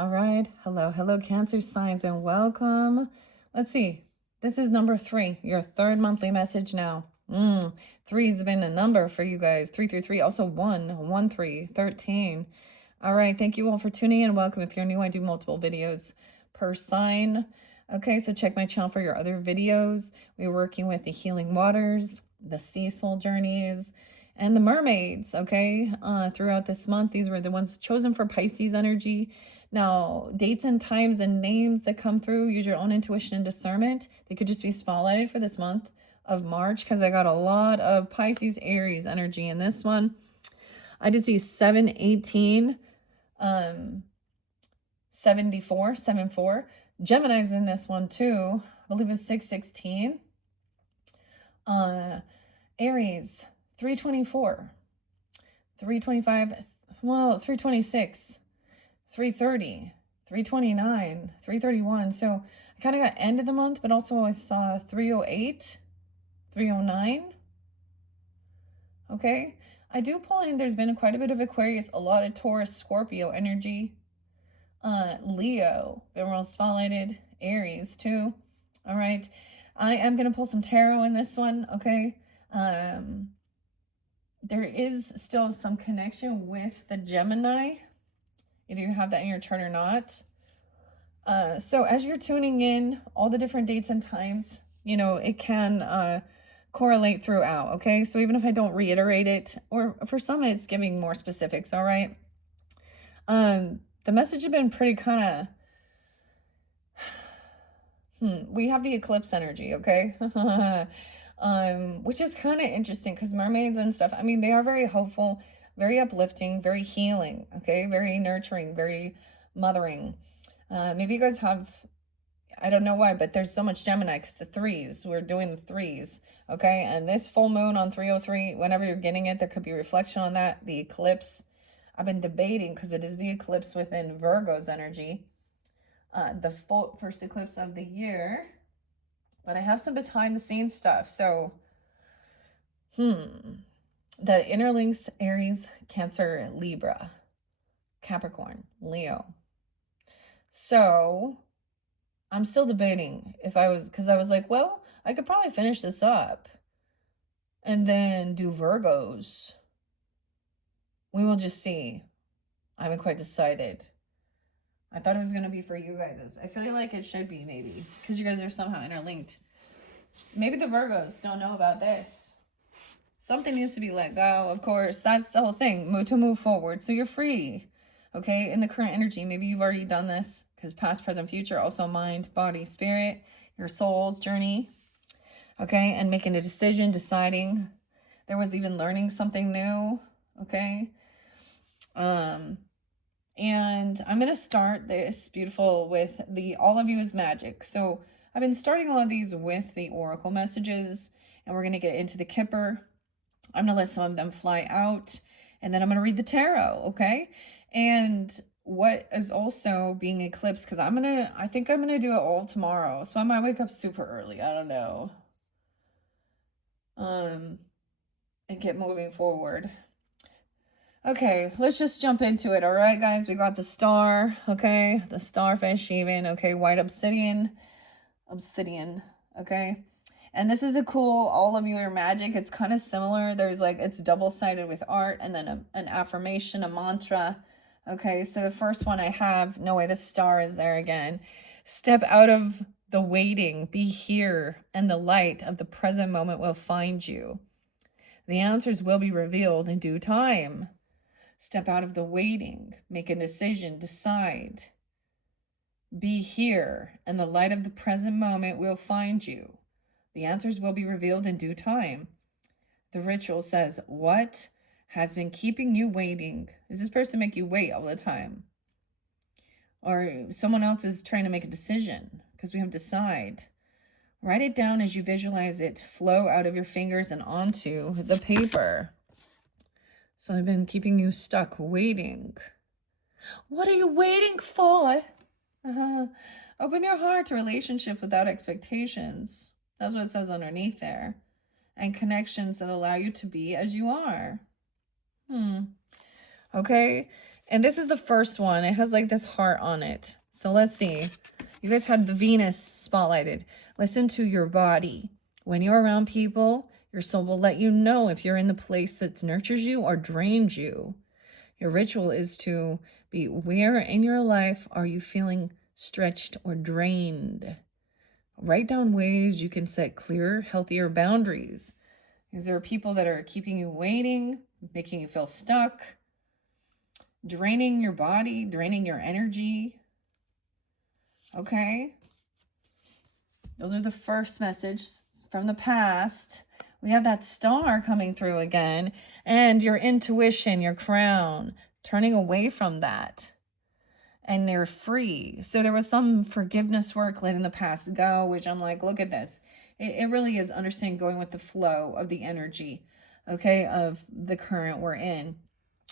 All right. Hello, Cancer signs, and welcome. Let's see. This is number 3, your third monthly message now. 3 has been a number for you guys. 333, also 113, 13. All right. Thank you all for tuning in. Welcome. If you're new, I do multiple videos per sign. Okay, so check my channel for your other videos. We're working with the healing waters, the sea soul journeys, and the mermaids, okay? Throughout this month, these were the ones chosen for Pisces energy. Now, dates and times and names that come through, use your own intuition and discernment. They could just be spotlighted for this month of March because I got a lot of Pisces, Aries energy in this one. I did see 718, 74, 74. Gemini's in this one too. I believe it was 616. Aries, 324, 325, well, 326. 330, 329, 331. So I kind of got end of the month, but also I saw 308, 309. Okay. I do pull in, there's been quite a bit of Aquarius, a lot of Taurus, Scorpio energy. Leo, been real spotlighted. Aries too. All right. I am going to pull some tarot in this one. Okay. There is still some connection with the Gemini. Either you have that in your chart or not. So as you're tuning in, all the different dates and times, you know, it can correlate throughout, okay? So even if I don't reiterate it, or for some it's giving more specifics, all right? The message has been pretty kind of, we have the eclipse energy, okay? Which is kind of interesting because mermaids and stuff, I mean, they are very hopeful, very uplifting, very healing, okay? Very nurturing, very mothering. Maybe you guys have, I don't know why, but there's so much Gemini because the threes, we're doing the threes, okay? And this full moon on 303, whenever you're getting it, there could be reflection on that. The eclipse, I've been debating because it is the eclipse within Virgo's energy. The first eclipse of the year. But I have some behind the scenes stuff. So, that interlinks Aries, Cancer, Libra, Capricorn, Leo. So I'm still debating if I was, because I was like, well, I could probably finish this up and then do Virgos. We will just see. I haven't quite decided. I thought it was going to be for you guys. I feel like it should be, maybe, because you guys are somehow interlinked. Maybe the Virgos don't know about this. Something needs to be let go, of course. That's the whole thing, to move forward. So you're free, okay, in the current energy. Maybe you've already done this because past, present, future, also mind, body, spirit, your soul's journey, okay, and making a decision, deciding. There was even learning something new, okay. And I'm going to start this beautiful with the all of you is magic. So I've been starting all of these with the oracle messages, and we're going to get into the kipper. I'm going to let some of them fly out, and then I'm going to read the tarot, okay? And what is also being eclipsed, because I think I'm going to do it all tomorrow. So I might wake up super early. I don't know. And get moving forward. Okay, let's just jump into it. All right, guys, we got the star, okay? The starfish even, okay? White obsidian, okay? And this is a cool, all of you are magic. It's kind of similar. There's like, it's double-sided with art and then an affirmation, a mantra. Okay, so the first one I have, no way, the star is there again. Step out of the waiting, be here, and the light of the present moment will find you. The answers will be revealed in due time. Step out of the waiting, make a decision, decide. Be here, and the light of the present moment will find you. The answers will be revealed in due time. The ritual says, what has been keeping you waiting? Does this person make you wait all the time? Or someone else is trying to make a decision, because we have decide. Write it down as you visualize it flow out of your fingers and onto the paper. So I've been keeping you stuck, waiting. What are you waiting for? Open your heart to relationship without expectations. That's what it says underneath there. And connections that allow you to be as you are. Okay. And this is the first one. It has like this heart on it. So let's see. You guys had the Venus spotlighted. Listen to your body. When you're around people, your soul will let you know if you're in the place that nurtures you or drains you. Your ritual is to be where in your life are you feeling stretched or drained. Write down ways you can set clearer, healthier boundaries. Is there people that are keeping you waiting, making you feel stuck, draining your body, draining your energy? Okay. Those are the first message from the past. We have that star coming through again, and your intuition, your crown, turning away from that. And they're free. So there was some forgiveness work letting the past go, which I'm like, look at this. It really is understanding going with the flow of the energy, okay, of the current we're in.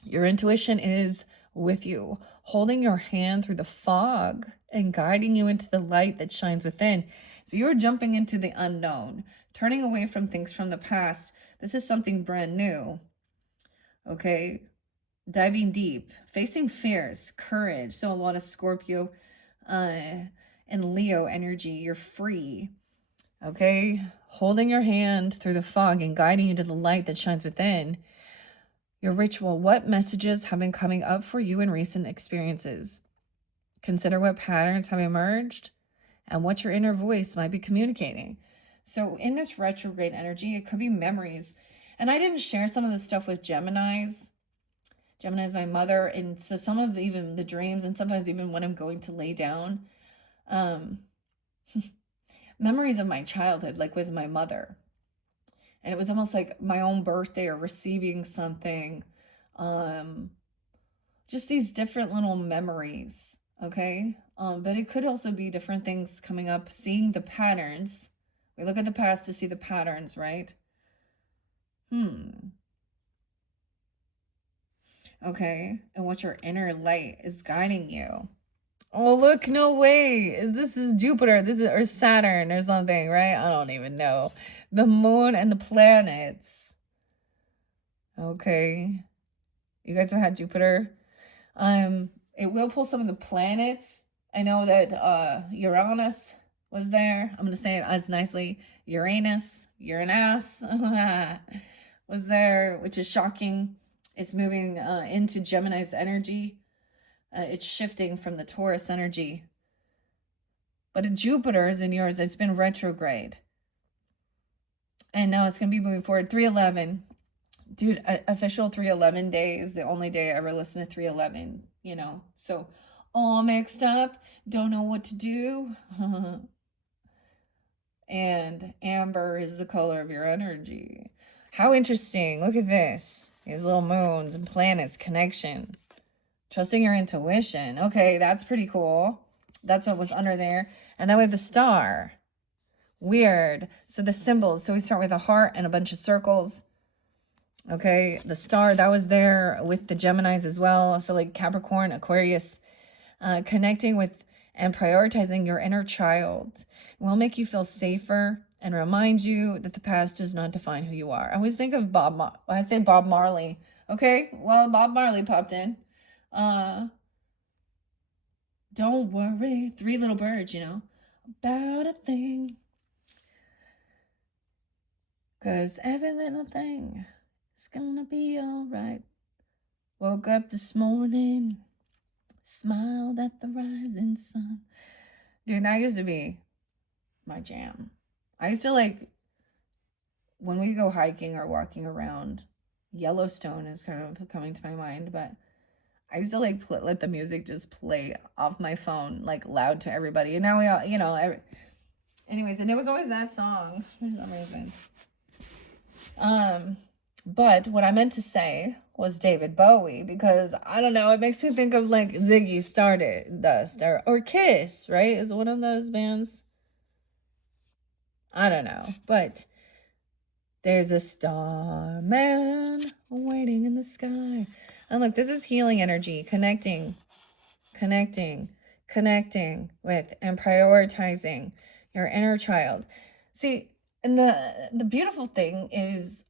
Your intuition is with you, holding your hand through the fog and guiding you into the light that shines within. So you're jumping into the unknown, turning away from things from the past. This is something brand new, okay? Diving deep, facing fears, courage. So a lot of Scorpio and Leo energy. You're free, okay? Holding your hand through the fog and guiding you to the light that shines within. Your ritual. What messages have been coming up for you in recent experiences? Consider what patterns have emerged and what your inner voice might be communicating. So in this retrograde energy, it could be memories. And I didn't share some of the stuff with Geminis. Gemini is my mother, and so some of even the dreams, and sometimes even when I'm going to lay down, memories of my childhood, like with my mother. And it was almost like my own birthday or receiving something. Just these different little memories, okay? But it could also be different things coming up, seeing the patterns. We look at the past to see the patterns, right? Okay, and what your inner light is guiding you. Oh, look, no way. This is Jupiter, this is or Saturn or something, right? I don't even know. The moon and the planets. Okay. You guys have had Jupiter. It will pull some of the planets. I know that Uranus was there. I'm going to say it as nicely. Uranus was there, which is shocking. It's moving into Gemini's energy. It's shifting from the Taurus energy. But Jupiter is in yours. It's been retrograde. And now it's going to be moving forward. 311. Dude, official 311 day is the only day I ever listened to 311, you know. So all mixed up. Don't know what to do. And amber is the color of your energy. How interesting. Look at this. These little moons and planets connection. Trusting your intuition. Okay, that's pretty cool. That's what was under there. And then we have the star. Weird. So the symbols. So we start with a heart and a bunch of circles. Okay, the star, that was there with the Geminis as well. I feel like Capricorn, Aquarius, connecting with and prioritizing your inner child will make you feel safer and remind you that the past does not define who you are. I always think of Bob Marley. Okay, well, Bob Marley popped in. Don't worry, three little birds, you know, about a thing. 'Cause every little thing is gonna be alright. Woke up this morning, smiled at the rising sun. Dude, that used to be my jam. I used to like, when we go hiking or walking around, Yellowstone is kind of coming to my mind, but I used to like let the music just play off my phone, like loud to everybody. And now we all, you know, anyways, and it was always that song for some reason. But what I meant to say was David Bowie, because I don't know, it makes me think of like Ziggy Stardust or Kiss, right? Is one of those bands. I don't know, but there's a starman waiting in the sky. And look, this is healing energy, connecting with and prioritizing your inner child. See, and the beautiful thing is,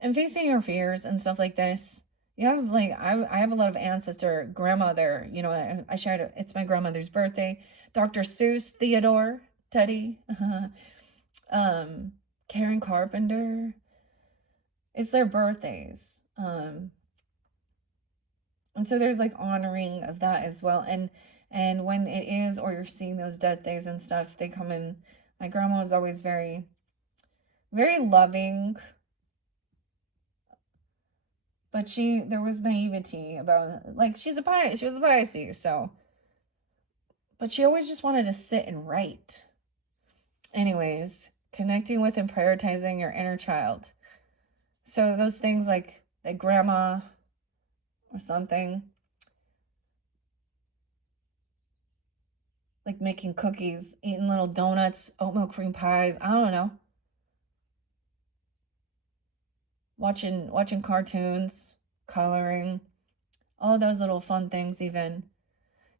and facing your fears and stuff like this, You have like I have a lot of ancestor grandmother, you know, I shared it. It's my grandmother's birthday. Dr. Seuss, Theodore, Teddy, um, Karen Carpenter. It's their birthdays. And so there's like honoring of that as well. And when it is, or you're seeing those death days and stuff, they come in. My grandma was always very, very loving, but there was naivety about, like, she was a Pisces, so, but she always just wanted to sit and write. Anyways, connecting with and prioritizing your inner child. So those things like grandma or something, like making cookies, eating little donuts, oatmeal cream pies, I don't know. Watching cartoons, coloring, all those little fun things even.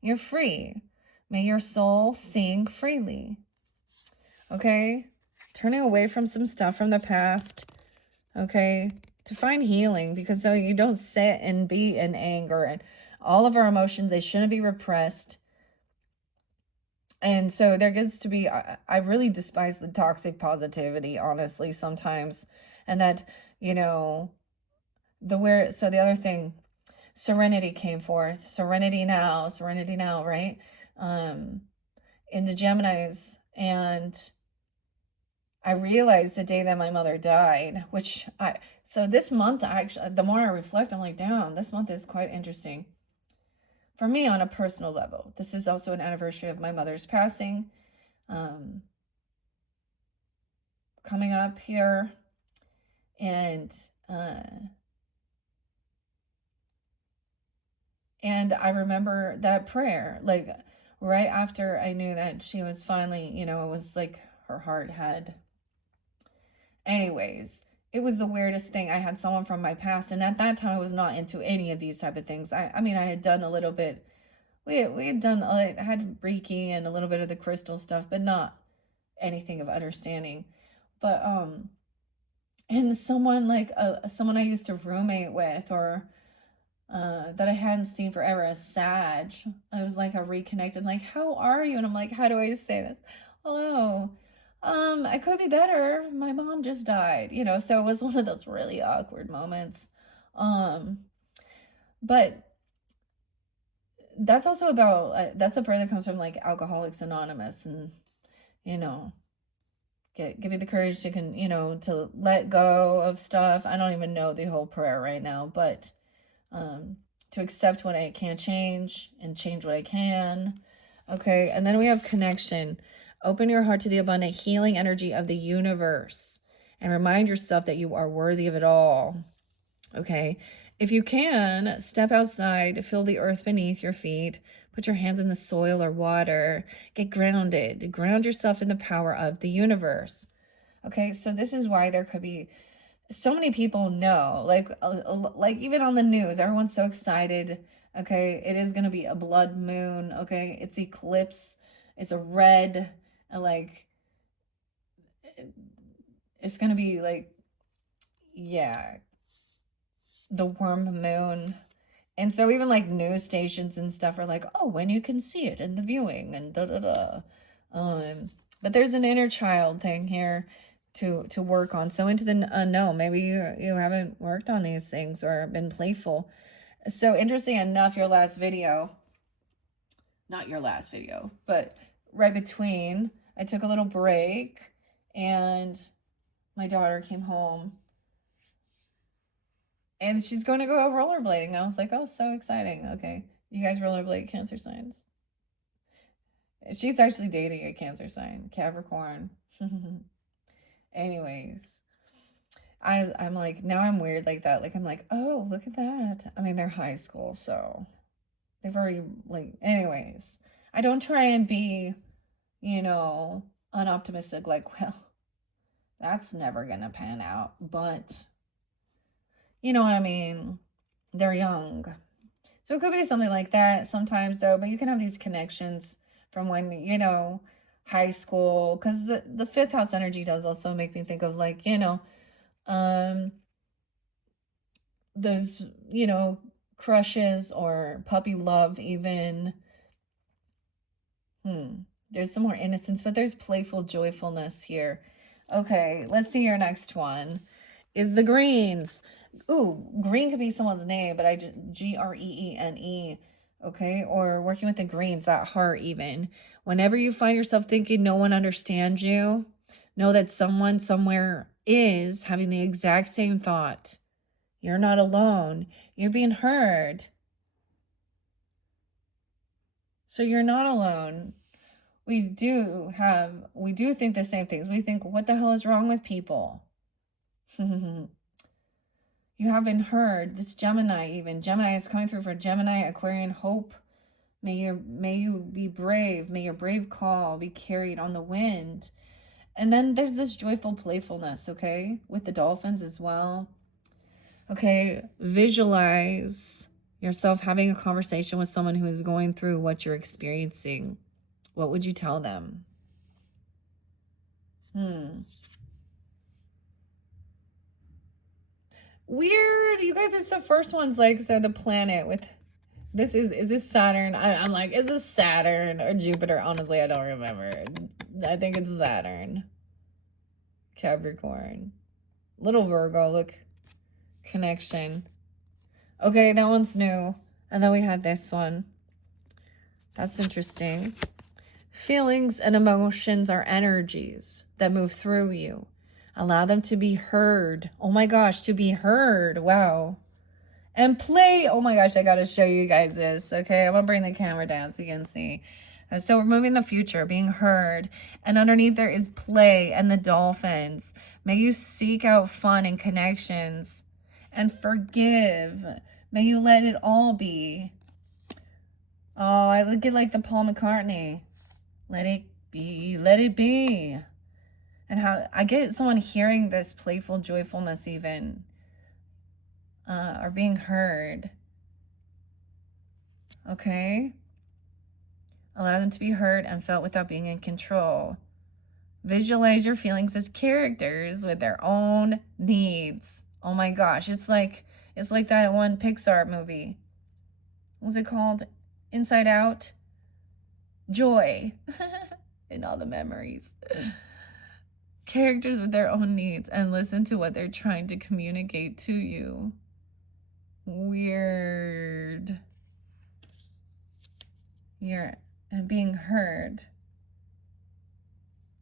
You're free. May your soul sing freely. Okay? Turning away from some stuff from the past, okay? To find healing, because so you don't sit and be in anger, and all of our emotions, they shouldn't be repressed. And so there gets to be, I really despise the toxic positivity, honestly, sometimes. And that, you know, the other thing, serenity came forth. Serenity now, right? In the Geminis. And I realized the day that my mother died, so this month, actually, the more I reflect, I'm like, damn, this month is quite interesting. For me, on a personal level, this is also an anniversary of my mother's passing. Coming up here, and I remember that prayer, like right after I knew that she was finally, it was like her heart had. Anyways, it was the weirdest thing. I had someone from my past, and at that time I was not into any of these type of things. I mean, I had done a little bit. We had done, I had Reiki and a little bit of the crystal stuff, but not anything of understanding. But and someone like someone I used to roommate with, or that I hadn't seen forever, a Sag. I was like, I reconnected, like, how are you? And I'm like, how do I say this? Hello. I could be better. My mom just died, so it was one of those really awkward moments. Um, but that's also about, that's a prayer that comes from like Alcoholics Anonymous, and, you know, give me the courage to to let go of stuff. I don't even know the whole prayer right now, but to accept what I can't change and change what I can. Okay, and then we have connection. Open your heart to the abundant healing energy of the universe and remind yourself that you are worthy of it all. Okay, if you can, step outside, feel the earth beneath your feet, put your hands in the soil or water, get grounded, ground yourself in the power of the universe. Okay, so this is why there could be so many people know, like even on the news, everyone's so excited. Okay, it is going to be a blood moon. Okay, it's eclipse, it's a red, like it's going to be like, yeah, the worm moon. And so even like news stations and stuff are like, oh, when you can see it in the viewing, and da da da. But there's an inner child thing here to work on. So into the unknown, maybe you haven't worked on these things or been playful. So interesting enough, not your last video, but right between, I took a little break, and my daughter came home, and she's going to go rollerblading. I was like, oh, so exciting. Okay, you guys rollerblade, Cancer signs? She's actually dating a Cancer sign, Capricorn. Anyways, I'm like, now I'm weird like that. Like, I'm like, oh, look at that. I mean, they're high school, so they've already, like, anyways. I don't try and be, unoptimistic, like, well, that's never gonna pan out. But you know what I mean? They're young. So it could be something like that sometimes, though. But you can have these connections from when, high school. Because the fifth house energy does also make me think of, like, um, those, you know, crushes or puppy love even. There's some more innocence, but there's playful joyfulness here. Okay, let's see your next one. Is the greens. Ooh, green could be someone's name, but I just Greene. Okay, or working with the greens, that heart even. Whenever you find yourself thinking no one understands you, know that someone somewhere is having the exact same thought. You're not alone. You're being heard. So you're not alone. We do think the same things. We think, what the hell is wrong with people? You haven't heard. This Gemini even. Gemini is coming through for Gemini, Aquarian, hope. May you be brave. May your brave call be carried on the wind. And then there's this joyful playfulness, okay? With the dolphins as well. Okay, visualize yourself having a conversation with someone who is going through what you're experiencing. What would you tell them? Weird. You guys, it's the first one's like, so the planet with this is this Saturn? I'm like, is this Saturn or Jupiter? Honestly, I don't remember. I think it's Saturn. Capricorn. Little Virgo, look. Connection. Okay, that one's new. And then we had this one. That's interesting. Feelings and emotions are energies that move through you. Allow them to be heard. Oh my gosh, to be heard. Wow. And play. Oh my gosh, I got to show you guys this. Okay, I'm going to bring the camera down so you can see. So we're moving the future, being heard. And underneath there is play and the dolphins. May you seek out fun and connections and forgive. May you let it all be. Oh, I look at like the Paul McCartney. Let it be, let it be. And how I get someone hearing this playful joyfulness even, or being heard. Okay? Allow them to be heard and felt without being in control. Visualize your feelings as characters with their own needs. Oh my gosh, it's like that one Pixar movie. What was it called? Inside Out? Joy. And all the memories. Characters with their own needs, and listen to what they're trying to communicate to you. Weird. And being heard.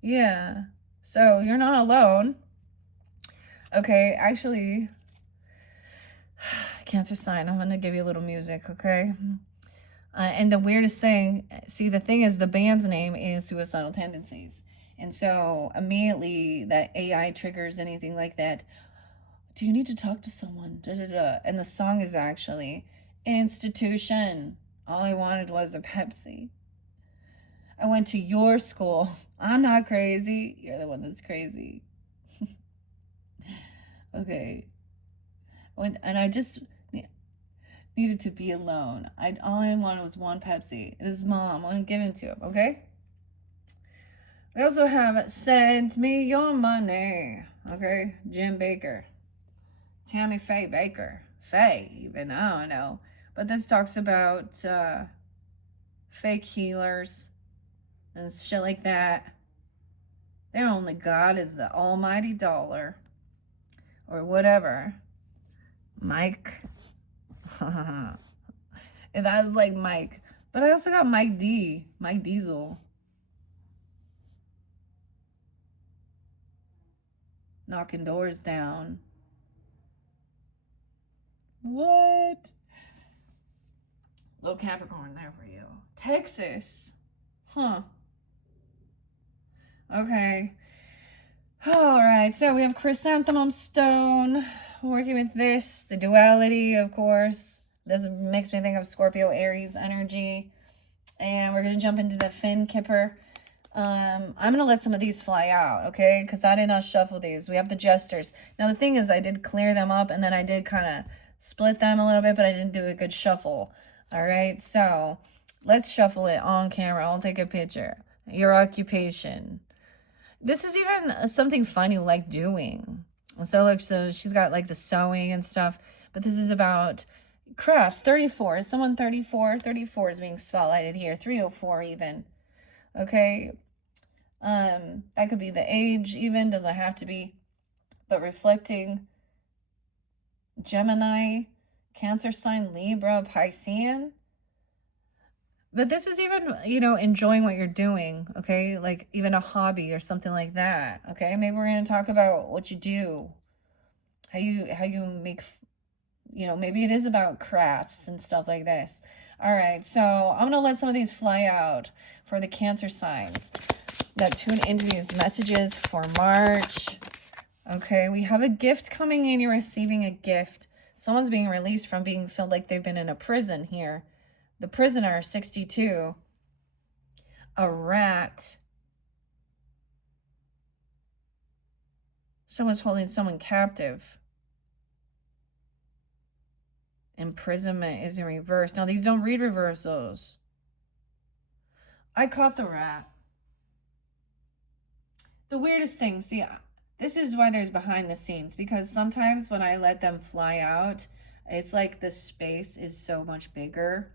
Yeah. So you're not alone. Okay, actually, Cancer sign, I'm going to give you a little music, okay? And the weirdest thing, see, the thing is the band's name is Suicidal Tendencies. And so immediately that AI triggers anything like that. Do you need to talk to someone? Da, da, da. And the song is actually Institution. All I wanted was a Pepsi. I went to your school. I'm not crazy. You're the one that's crazy. Okay. And I just needed to be alone. All I wanted was one Pepsi. And his mom wouldn't give it to him, okay? We also have Send Me Your Money. Okay? Jim Baker. Tammy Faye Baker. Faye, even. I don't know. But this talks about fake healers and shit like that. Their only God is the almighty dollar. Or whatever. Mike. And that's like Mike. But I also got Mike D. Mike Diesel. Knocking doors down. What? Little Capricorn there for you. Texas. Huh. Okay. Alright, so we have Chrysanthemum Stone. Working with this. The duality, of course. This makes me think of Scorpio Aries energy. And we're going to jump into the Fin Kipper. I'm going to let some of these fly out, okay? Because I did not shuffle these. We have the Jesters. Now, the thing is, I did clear them up, and then I did kind of split them a little bit, but I didn't do a good shuffle. All right, so let's shuffle it on camera. I'll take a picture. Your occupation. This is even something fun you like doing. So, look, so she's got, like, the sewing and stuff. but this is about crafts. 34. Is someone 34? 34 is being spotlighted here. 304 even. Okay. That could be the age even. Doesn't have to be. But reflecting Gemini, Cancer sign, Libra, Piscean. But this is even, enjoying what you're doing, okay? Like even a hobby or something like that, okay? Maybe we're going to talk about what you do, how you make, maybe it is about crafts and stuff like this. All right, so I'm going to let some of these fly out for the Cancer signs that tune into these messages for March. Okay, we have a gift coming in. You're receiving a gift. Someone's being released from being felt like they've been in a prison here. The prisoner, 62. A rat. Someone's holding someone captive. Imprisonment is in reverse. Now, these don't read reversals. I caught the rat. The weirdest thing, see, this is why there's behind the scenes, because sometimes when I let them fly out, it's like the space is so much bigger.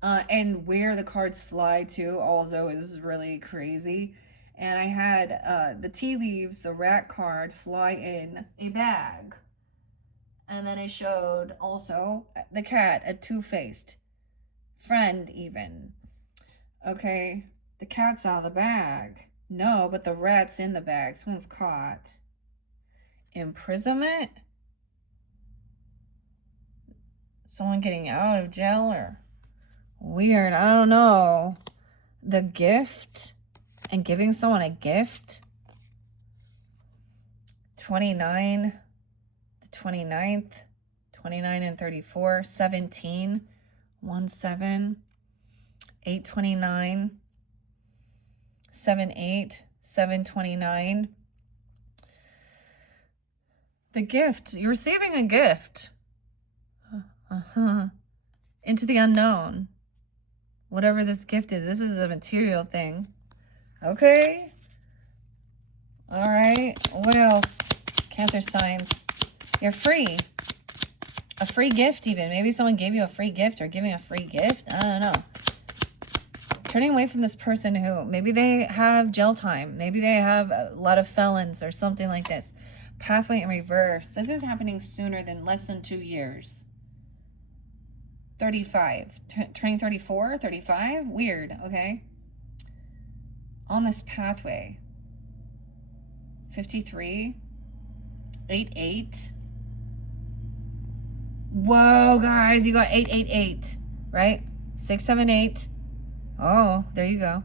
And where the cards fly to also is really crazy. And I had the tea leaves, the rat card, fly in a bag. And then it showed also the cat, a two-faced friend even. Okay, the cat's out of the bag. No, but the rat's in the bag. Someone's caught. Imprisonment? Someone getting out of jail or... Weird, I don't know. The gift and giving someone a gift. 29, the 29th, 29 and 34, 17, 17, 829, 78, 729. The gift, you're receiving a gift. Into the unknown. Whatever this gift is, this is a material thing. Okay. All right. What else? Cancer signs. You're free. A free gift even. Maybe someone gave you a free gift or giving a free gift. I don't know. Turning away from this person who maybe they have jail time. Maybe they have a lot of felons or something like this. Pathway in reverse. This is happening sooner than less than 2 years. 35, turning 34, 35, weird, okay? On this pathway, 53, 88. Whoa, guys, you got 888, right? 678. Oh, there you go.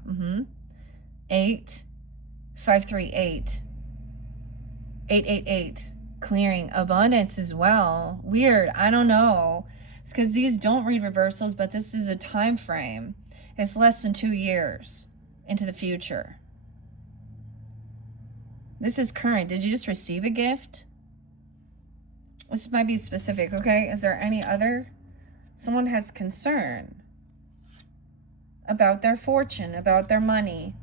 8, 538, 888. Clearing abundance as well. Weird, I don't know. It's because these don't read reversals, but this is a time frame. It's less than 2 years into the future. This is current. Did you just receive a gift? This might be specific, okay? Is there any other? Someone has concern about their fortune, about their money.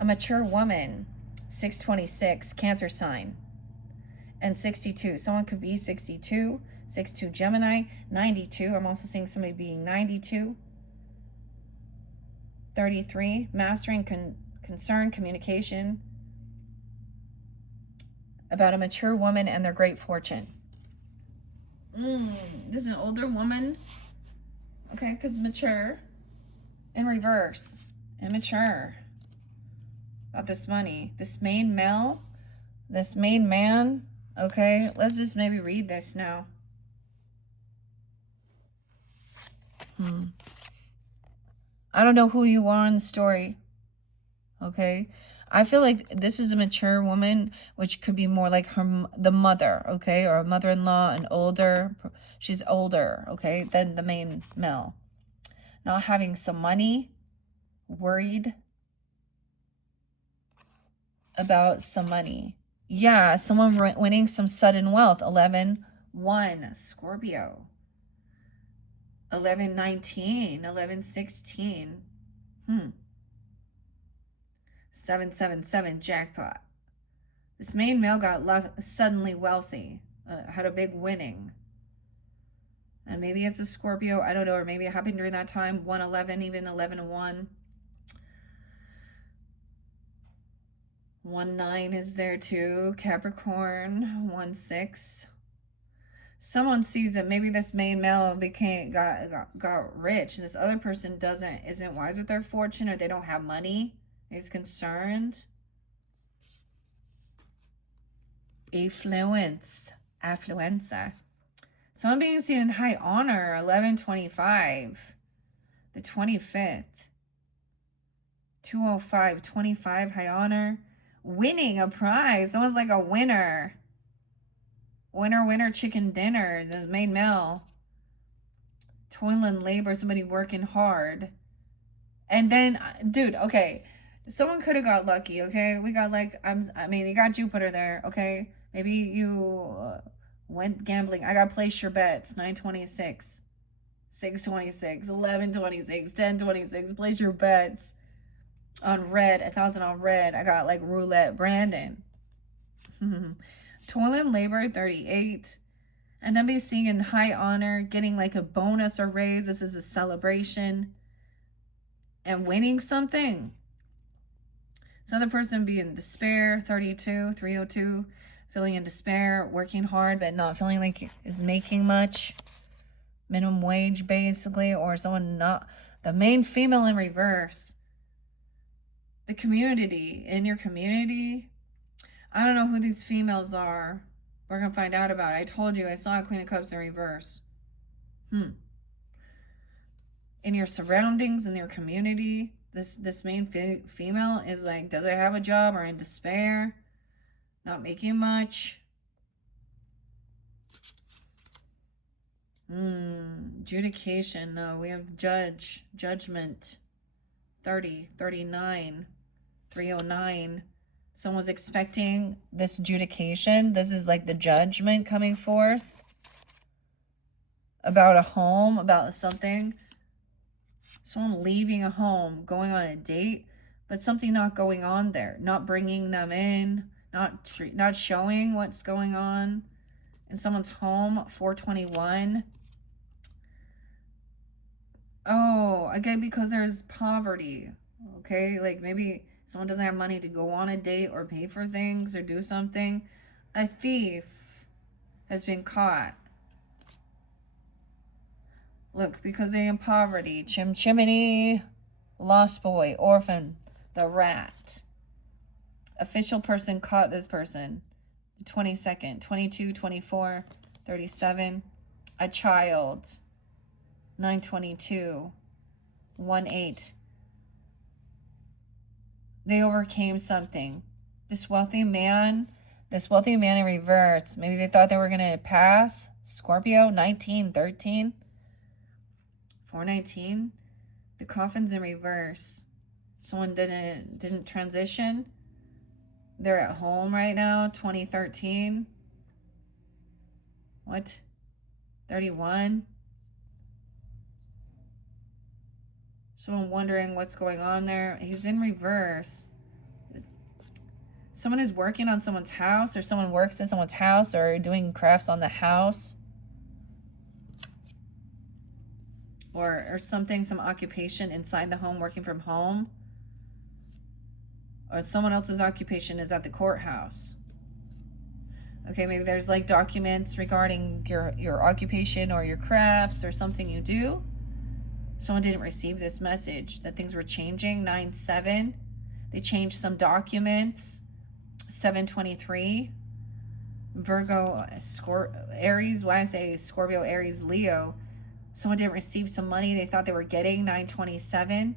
A mature woman, 626, Cancer sign. And 62. Someone could be 62. 62 Gemini, 92. I'm also seeing somebody being 92. 33, mastering concern, communication about a mature woman and their great fortune. This is an older woman. Okay, because mature. In reverse. Immature. About this money. This main male. This main man. Okay, let's just maybe read this now. I don't know who you are in the story. Okay. I feel like this is a mature woman, which could be more like the mother, okay, or a mother-in-law, an older. She's older, okay, than the main male. Not having some money, worried about some money. Yeah, someone winning some sudden wealth. 11-1, Scorpio. 11-19, 11-16. 7-7-7, jackpot. This main male got suddenly wealthy, had a big winning. And maybe it's a Scorpio, I don't know, or maybe it happened during that time. 111, even 11 and 1. 1-9 is there too. Capricorn, 1-6. Someone sees it. Maybe this main male got rich. This other person isn't wise with their fortune, or they don't have money. Is concerned. Affluenza. Someone being seen in high honor. 11-25. The 25th. 205. 25 high honor. Winning a prize. Someone's like a winner. Winner, chicken dinner. The main male. Toil and labor. Somebody working hard. And then, dude, okay. Someone could have got lucky, okay? We got like, you got Jupiter there, okay? Maybe you went gambling. I got place your bets. 926. 626. 1126. 1026. Place your bets. On red. 1,000 on red. I got like roulette Brandon. Toil and labor. 38. And then be seeing in high honor. Getting like a bonus or raise. This is a celebration. And winning something. So the person be in despair. 32. 302. Feeling in despair. Working hard but not feeling like it's making much. Minimum wage basically. Or someone not. The main female in reverse. The community. In your community. I don't know who these females are. We're going to find out about it. I told you I saw a Queen of Cups in reverse. In your surroundings, in your community, this main female is like, does it have a job or in despair? Not making much. Adjudication. No, we have judgment. 30, 39, 309. Someone's expecting this adjudication. This is like the judgment coming forth. About a home, about something. Someone leaving a home, going on a date, but something not going on there. Not bringing them in, not showing what's going on in someone's home. 421. Oh, again, because there's poverty. Okay, like maybe someone doesn't have money to go on a date or pay for things or do something. A thief has been caught. Look, because they're in poverty. Chimney, lost boy, orphan, the rat. Official person caught this person. 22nd, 22, 24, 37. A child. 922. 18. They overcame something. This wealthy man in reverse. Maybe they thought they were going to pass. Scorpio, 1913. 419. The coffin's in reverse. Someone didn't transition. They're at home right now. 2013. What? 31. Someone wondering what's going on there. He's in reverse. Someone is working on someone's house, or someone works in someone's house, or doing crafts on the house. Or something, some occupation inside the home, working from home. Or someone else's occupation is at the courthouse. Okay, maybe there's like documents regarding your occupation or your crafts or something you do. Someone didn't receive this message that things were changing. 9-7. They changed some documents. 7-23. Virgo, Aries. Why I say Scorpio, Aries, Leo. Someone didn't receive some money they thought they were getting. 9-27.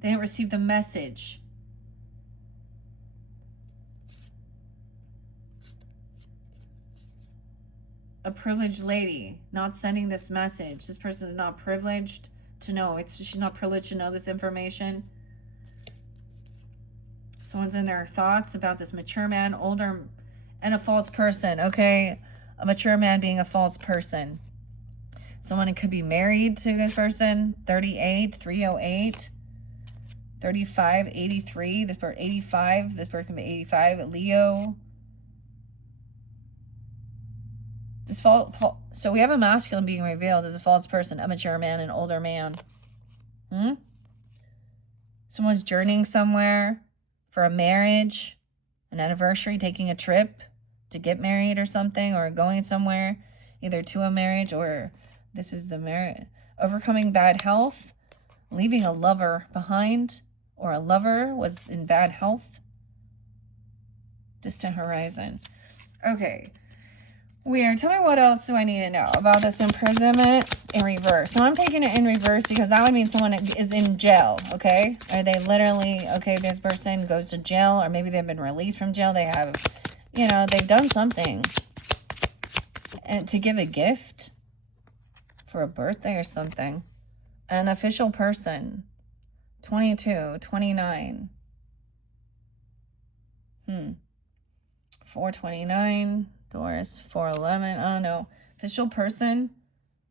They didn't receive the message. A privileged lady not sending this message. This person is not privileged to know. She's not privileged to know this information. Someone's in their thoughts about this mature man, older, and a false person. Okay, a mature man being a false person. Someone could be married to this person. 38, 308, 35, 83. This person 85. This person can be 85. Leo. This so we have a masculine being revealed as a false person, a mature man, an older man. Someone's journeying somewhere for a marriage, an anniversary, taking a trip to get married or something, or going somewhere, either to a marriage or this is the marriage. Overcoming bad health, leaving a lover behind, or a lover was in bad health. Distant horizon. Okay. Weird. Tell me what else do I need to know about this imprisonment in reverse. So I'm taking it in reverse because that would mean someone is in jail, okay? Are they literally, okay, this person goes to jail, or maybe they've been released from jail. They have, you know, they've done something. And to give a gift for a birthday or something. An official person. 22, 29. 429. Doris, 411. I don't know. Official person.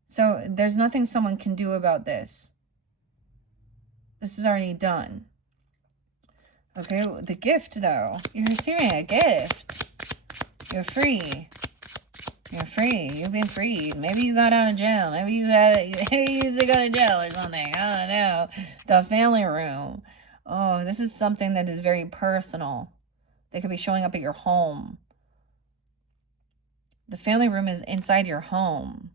So there's nothing someone can do about this. This is already done. Okay, the gift though. You're receiving a gift. You're free. You're free. You've been freed. Maybe you got out of jail. Maybe you used to go to jail or something. I don't know. The family room. Oh, this is something that is very personal. They could be showing up at your home. The family room is inside your home.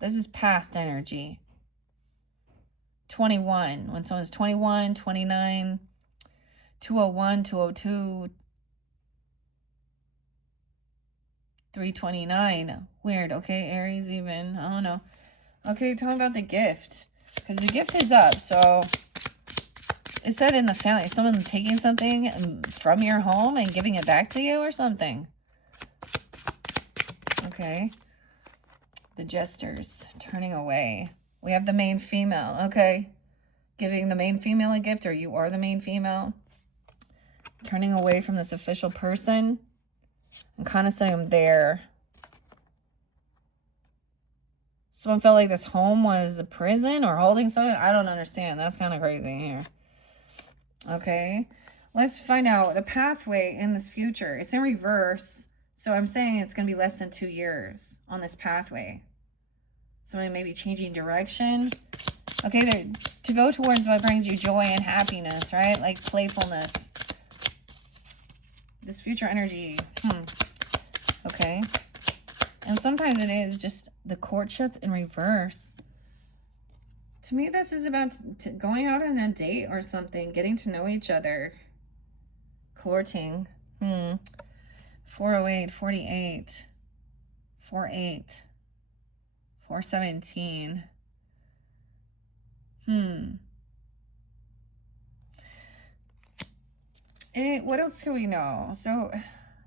This is past energy. 21. When someone's 21, 29, 201, 202, 329. Weird. Okay, Aries even. I don't know. Okay, tell me about the gift. Because the gift is up, so... It said in the family, someone taking something from your home and giving it back to you or something. Okay. The jesters turning away. We have the main female. Okay. Giving the main female a gift, or you are the main female. Turning away from this official person. I'm kind of saying I'm there. Someone felt like this home was a prison or holding something. I don't understand. That's kind of crazy here. Okay, let's find out the pathway in this future. It's in reverse, so I'm saying it's going to be less than 2 years on this pathway. Somebody may be changing direction. Okay, to go towards what brings you joy and happiness, right? Like playfulness. This future energy. Okay. And sometimes it is just the courtship in reverse. To me, this is about going out on a date or something, getting to know each other, courting. 408, 48, 48, 417. What else do we know? So,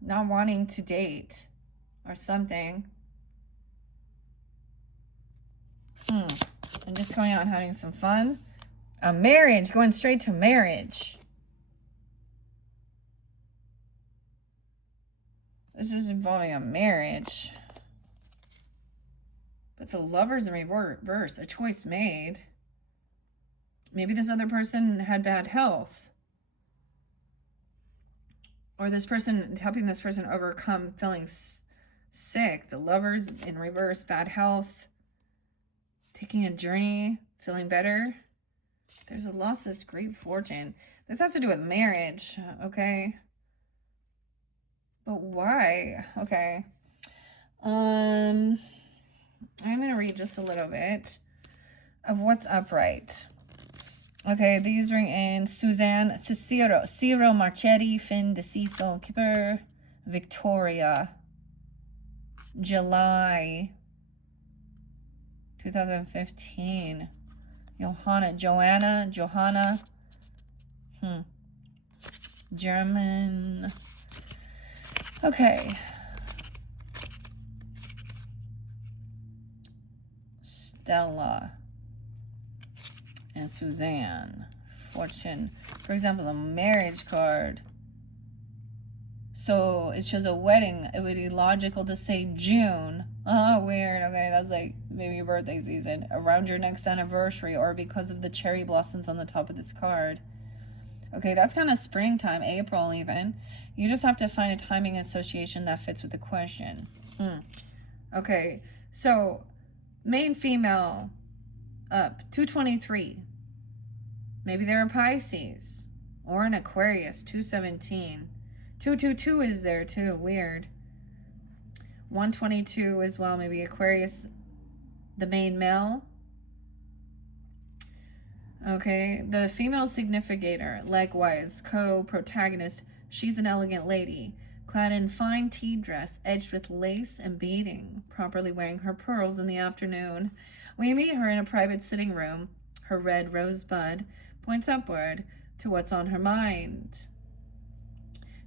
not wanting to date or something. And just going out and having some fun. A marriage, going straight to marriage. This is involving a marriage. But the lovers in reverse, a choice made. Maybe this other person had bad health. Or this person, helping this person overcome feeling sick. The lovers in reverse, bad health. Taking a journey, feeling better. There's a loss of this great fortune. This has to do with marriage, okay? But why? Okay. I'm going to read just a little bit of what's upright. Okay, these bring in Suzanne, Ciro Marchetti, Finn DeCicel, Kipper, Victoria, July 2015. Johanna, German. Okay. Stella and Suzanne. Fortune. For example, the marriage card. So it shows a wedding. It would be logical to say June. Oh, weird. Okay, that's like maybe your birthday season. Around your next anniversary, or because of the cherry blossoms on the top of this card. Okay, that's kind of springtime, April even. You just have to find a timing association that fits with the question. Okay, so main female up 223. Maybe they're a Pisces or an Aquarius 217. 222 is there too. Weird. 122 as well. Maybe Aquarius, the main male. Okay, the female significator, likewise, co-protagonist. She's an elegant lady, clad in fine tea dress, edged with lace and beading, properly wearing her pearls in the afternoon. We meet her in a private sitting room. Her red rosebud points upward to what's on her mind.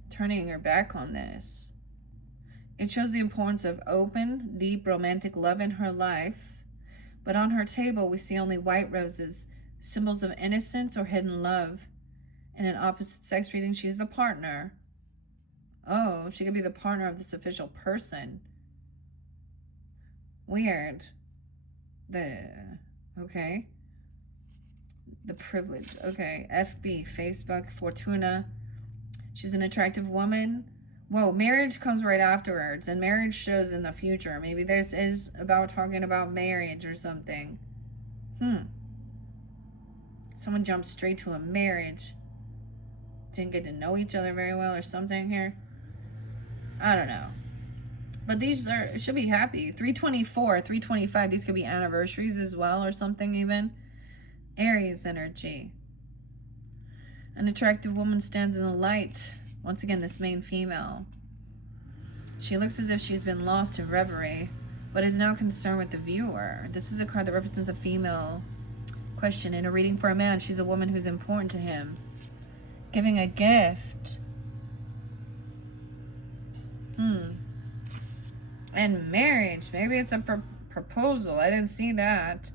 Turning her back on this, it shows the importance of open, deep, romantic love in her life. But on her table, we see only white roses, symbols of innocence or hidden love. In an opposite sex reading, she's the partner. Oh, she could be the partner of this official person. Weird. Okay. The privilege. Okay. FB, Facebook, Fortuna. She's an attractive woman. Whoa, marriage comes right afterwards, and marriage shows in the future. Maybe this is about talking about marriage or something. Someone jumped straight to a marriage. Didn't get to know each other very well or something here. I don't know. But these should be happy. 324, 325. These could be anniversaries as well or something even. Aries energy. An attractive woman stands in the light. Once again, this main female. She looks as if she's been lost in reverie, but is now concerned with the viewer. This is a card that represents a female. Question: in a reading for a man, she's a woman who's important to him. Giving a gift. And marriage. Maybe it's a proposal. I didn't see that.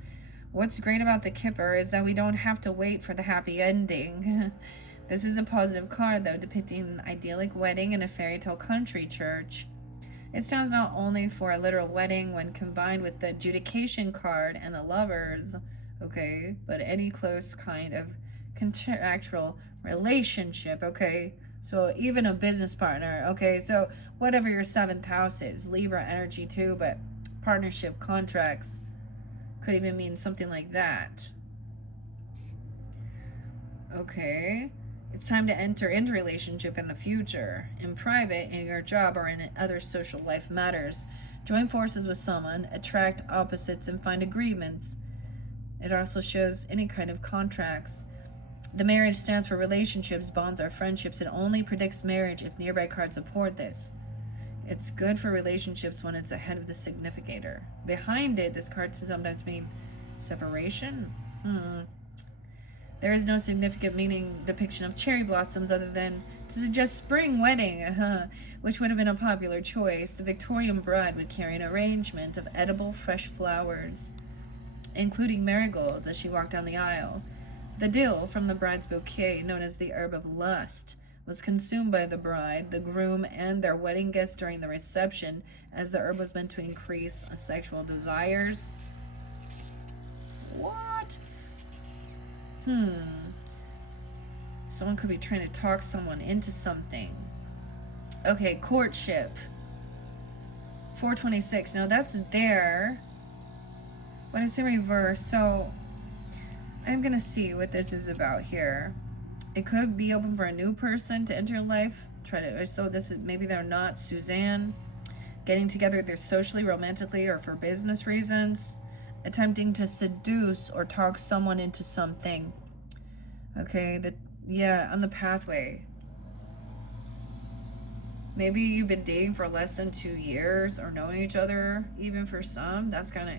What's great about the kipper is that we don't have to wait for the happy ending. This is a positive card, though, depicting an idyllic wedding in a fairy tale country church. It stands not only for a literal wedding when combined with the adjudication card and the lovers, okay, but any close kind of contractual relationship, okay? So even a business partner, okay? So whatever your 7th house is, Libra energy too, but partnership, contracts, could even mean something like that. Okay. It's time to enter into relationship in the future, in private, in your job, or in other social life matters. Join forces with someone, attract opposites, and find agreements. It also shows any kind of contracts. The marriage stands for relationships, bonds, or friendships. It only predicts marriage if nearby cards support this. It's good for relationships when it's ahead of the significator. Behind it, this card sometimes mean separation. There is no significant meaning depiction of cherry blossoms other than to suggest spring wedding, which would have been a popular choice. The Victorian bride would carry an arrangement of edible fresh flowers, including marigolds, as she walked down the aisle. The dill from the bride's bouquet, known as the herb of lust, was consumed by the bride, the groom, and their wedding guests during the reception, as the herb was meant to increase sexual desires. What? Someone could be trying to talk someone into something. Okay, courtship. 426. Now that's there, but it's in reverse. So I'm gonna see what this is about here. It could be open for a new person to enter your life. So this is, maybe they're not Suzanne. Getting together either socially, romantically, or for business reasons. Attempting to seduce or talk someone into something. Okay, on the pathway. Maybe you've been dating for less than 2 years or knowing each other, even for some. That's kind of...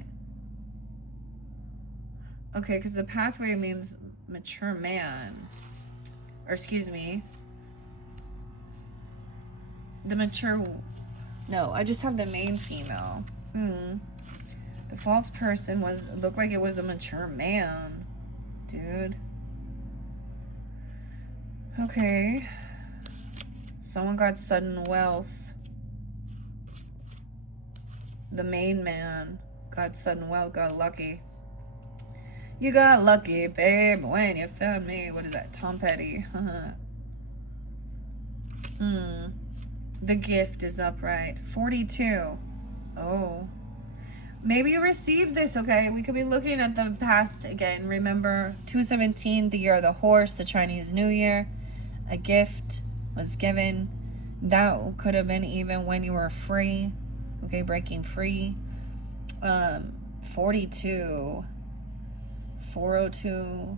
Okay, because the pathway means mature man. Or excuse me. The mature... No, I just have the main female. The false person looked like it was a mature man. Dude. Okay. Someone got sudden wealth. The main man got sudden wealth, got lucky. You got lucky, babe, when you found me. What is that? Tom Petty. The gift is upright. 42. Oh. Maybe you received this, okay? We could be looking at the past again. Remember, 217, the year of the horse, the Chinese New Year. A gift was given. That could have been even when you were free. Okay, breaking free. 42. 402.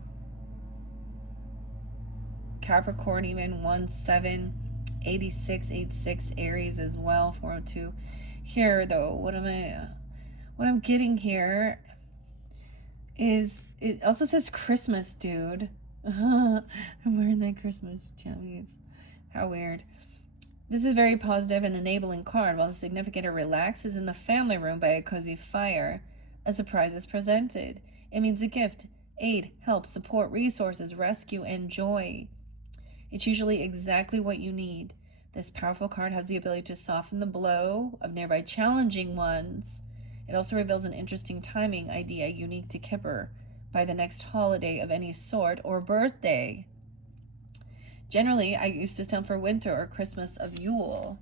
Capricorn even 1-7. 86, 86, Aries as well, 402. Here though, what I'm getting here is, it also says Christmas, dude. I'm wearing my Christmas jammies. How weird. This is very positive and enabling card. While the significant relaxes in the family room by a cozy fire, a surprise is presented. It means a gift, aid, help, support, resources, rescue, and joy. It's usually exactly what you need. This powerful card has the ability to soften the blow of nearby challenging ones. It also reveals an interesting timing idea unique to Kipper by the next holiday of any sort or birthday. Generally, I used to stand for winter or Christmas of Yule.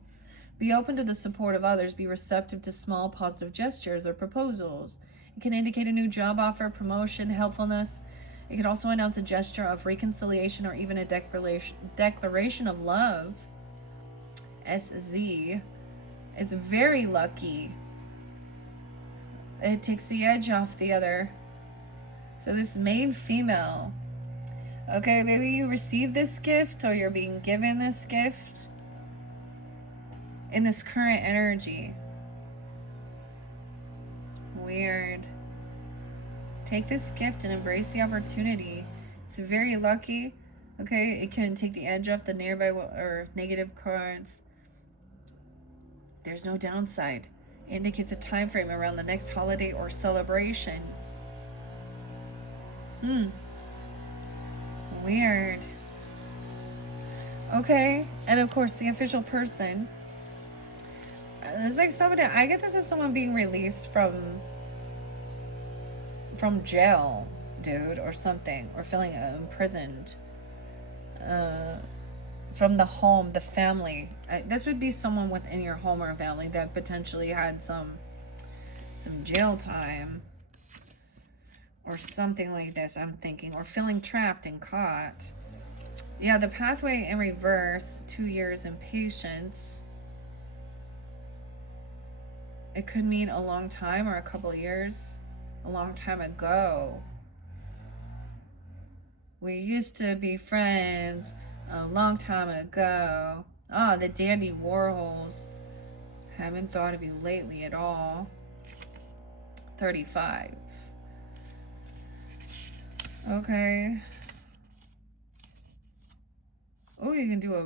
Be open to the support of others. Be receptive to small positive gestures or proposals. It can indicate a new job offer, promotion, helpfulness. It could also announce a gesture of reconciliation or even a declaration of love. SZ. It's very lucky. It takes the edge off the other. So this main female. Okay, maybe you received this gift or you're being given this gift in this current energy. Weird. Take this gift and embrace the opportunity. It's very lucky. Okay, it can take the edge off the nearby or negative cards. There's no downside. It indicates a time frame around the next holiday or celebration. Weird. Okay, and of course the official person. It's like somebody, I get this as someone being released from jail, dude, or something, or feeling imprisoned. From the home, the family. This would be someone within your home or family that potentially had some jail time or something like this, I'm thinking, or feeling trapped and caught. Yeah, the pathway in reverse, 2 years in patience. It could mean a long time or a couple years, a long time ago. We used to be friends a long time ago. Ah, the Dandy Warhols. Haven't thought of you lately at all. 35. Okay. Oh, you can do a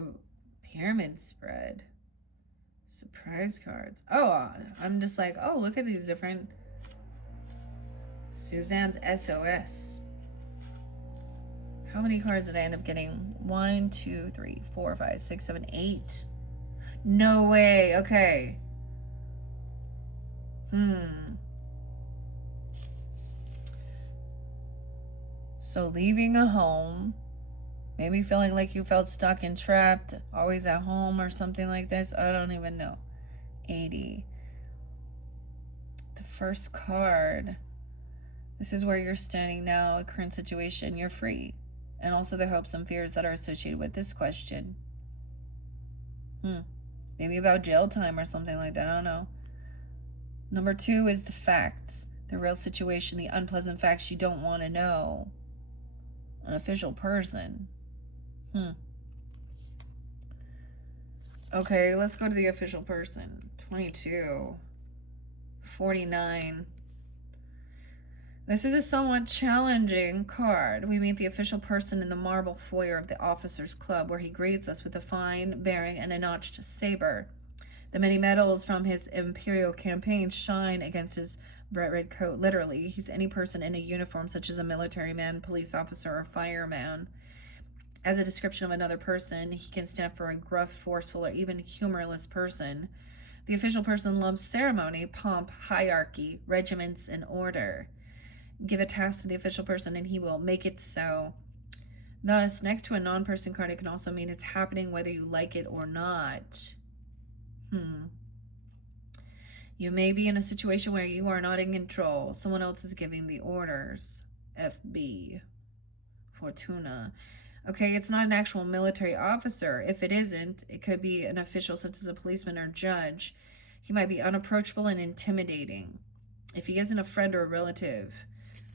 pyramid spread. Surprise cards. Oh, I'm just like, oh, look at these different. Suzanne's SOS. How many cards did I end up getting? 1, 2, 3, 4, 5, 6, 7, 8. No way. Okay. So leaving a home, maybe feeling like you felt stuck and trapped, always at home or something like this. I don't even know. 80. The first card. This is where you're standing now, a current situation. You're free. And also the hopes and fears that are associated with this question. Maybe about jail time or something like that. I don't know. Number 2 is the facts. The real situation, the unpleasant facts you don't want to know. An official person. Okay, let's go to the official person. 22. 49. This is a somewhat challenging card. We meet the official person in the marble foyer of the officers' club, where he greets us with a fine bearing and a notched saber. The many medals from his imperial campaign shine against his bright red coat. Literally, he's any person in a uniform, such as a military man, police officer, or fireman. As a description of another person, he can stand for a gruff, forceful, or even humorless person. The official person loves ceremony, pomp, hierarchy, regiments, and order. Give a task to the official person and he will make it so. Thus, next to a non-person card, it can also mean it's happening whether you like it or not. You may be in a situation where you are not in control. Someone else is giving the orders. FB. Fortuna. Okay, it's not an actual military officer. If it isn't, it could be an official such as a policeman or judge. He might be unapproachable and intimidating. If he isn't a friend or a relative.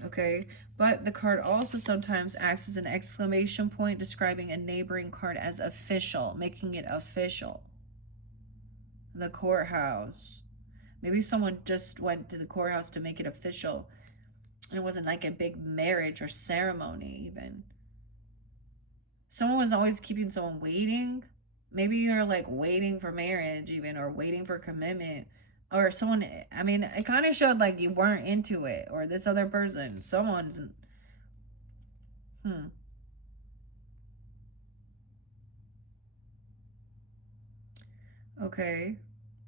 Okay, but the card also sometimes acts as an exclamation point describing a neighboring card as official, making it official. The courthouse. Maybe someone just went to the courthouse to make it official. And it wasn't like a big marriage or ceremony even. Someone was always keeping someone waiting. Maybe you're like waiting for marriage even, or waiting for commitment. Or someone, I mean, it kind of showed like you weren't into it, or this other person, someone's, Okay,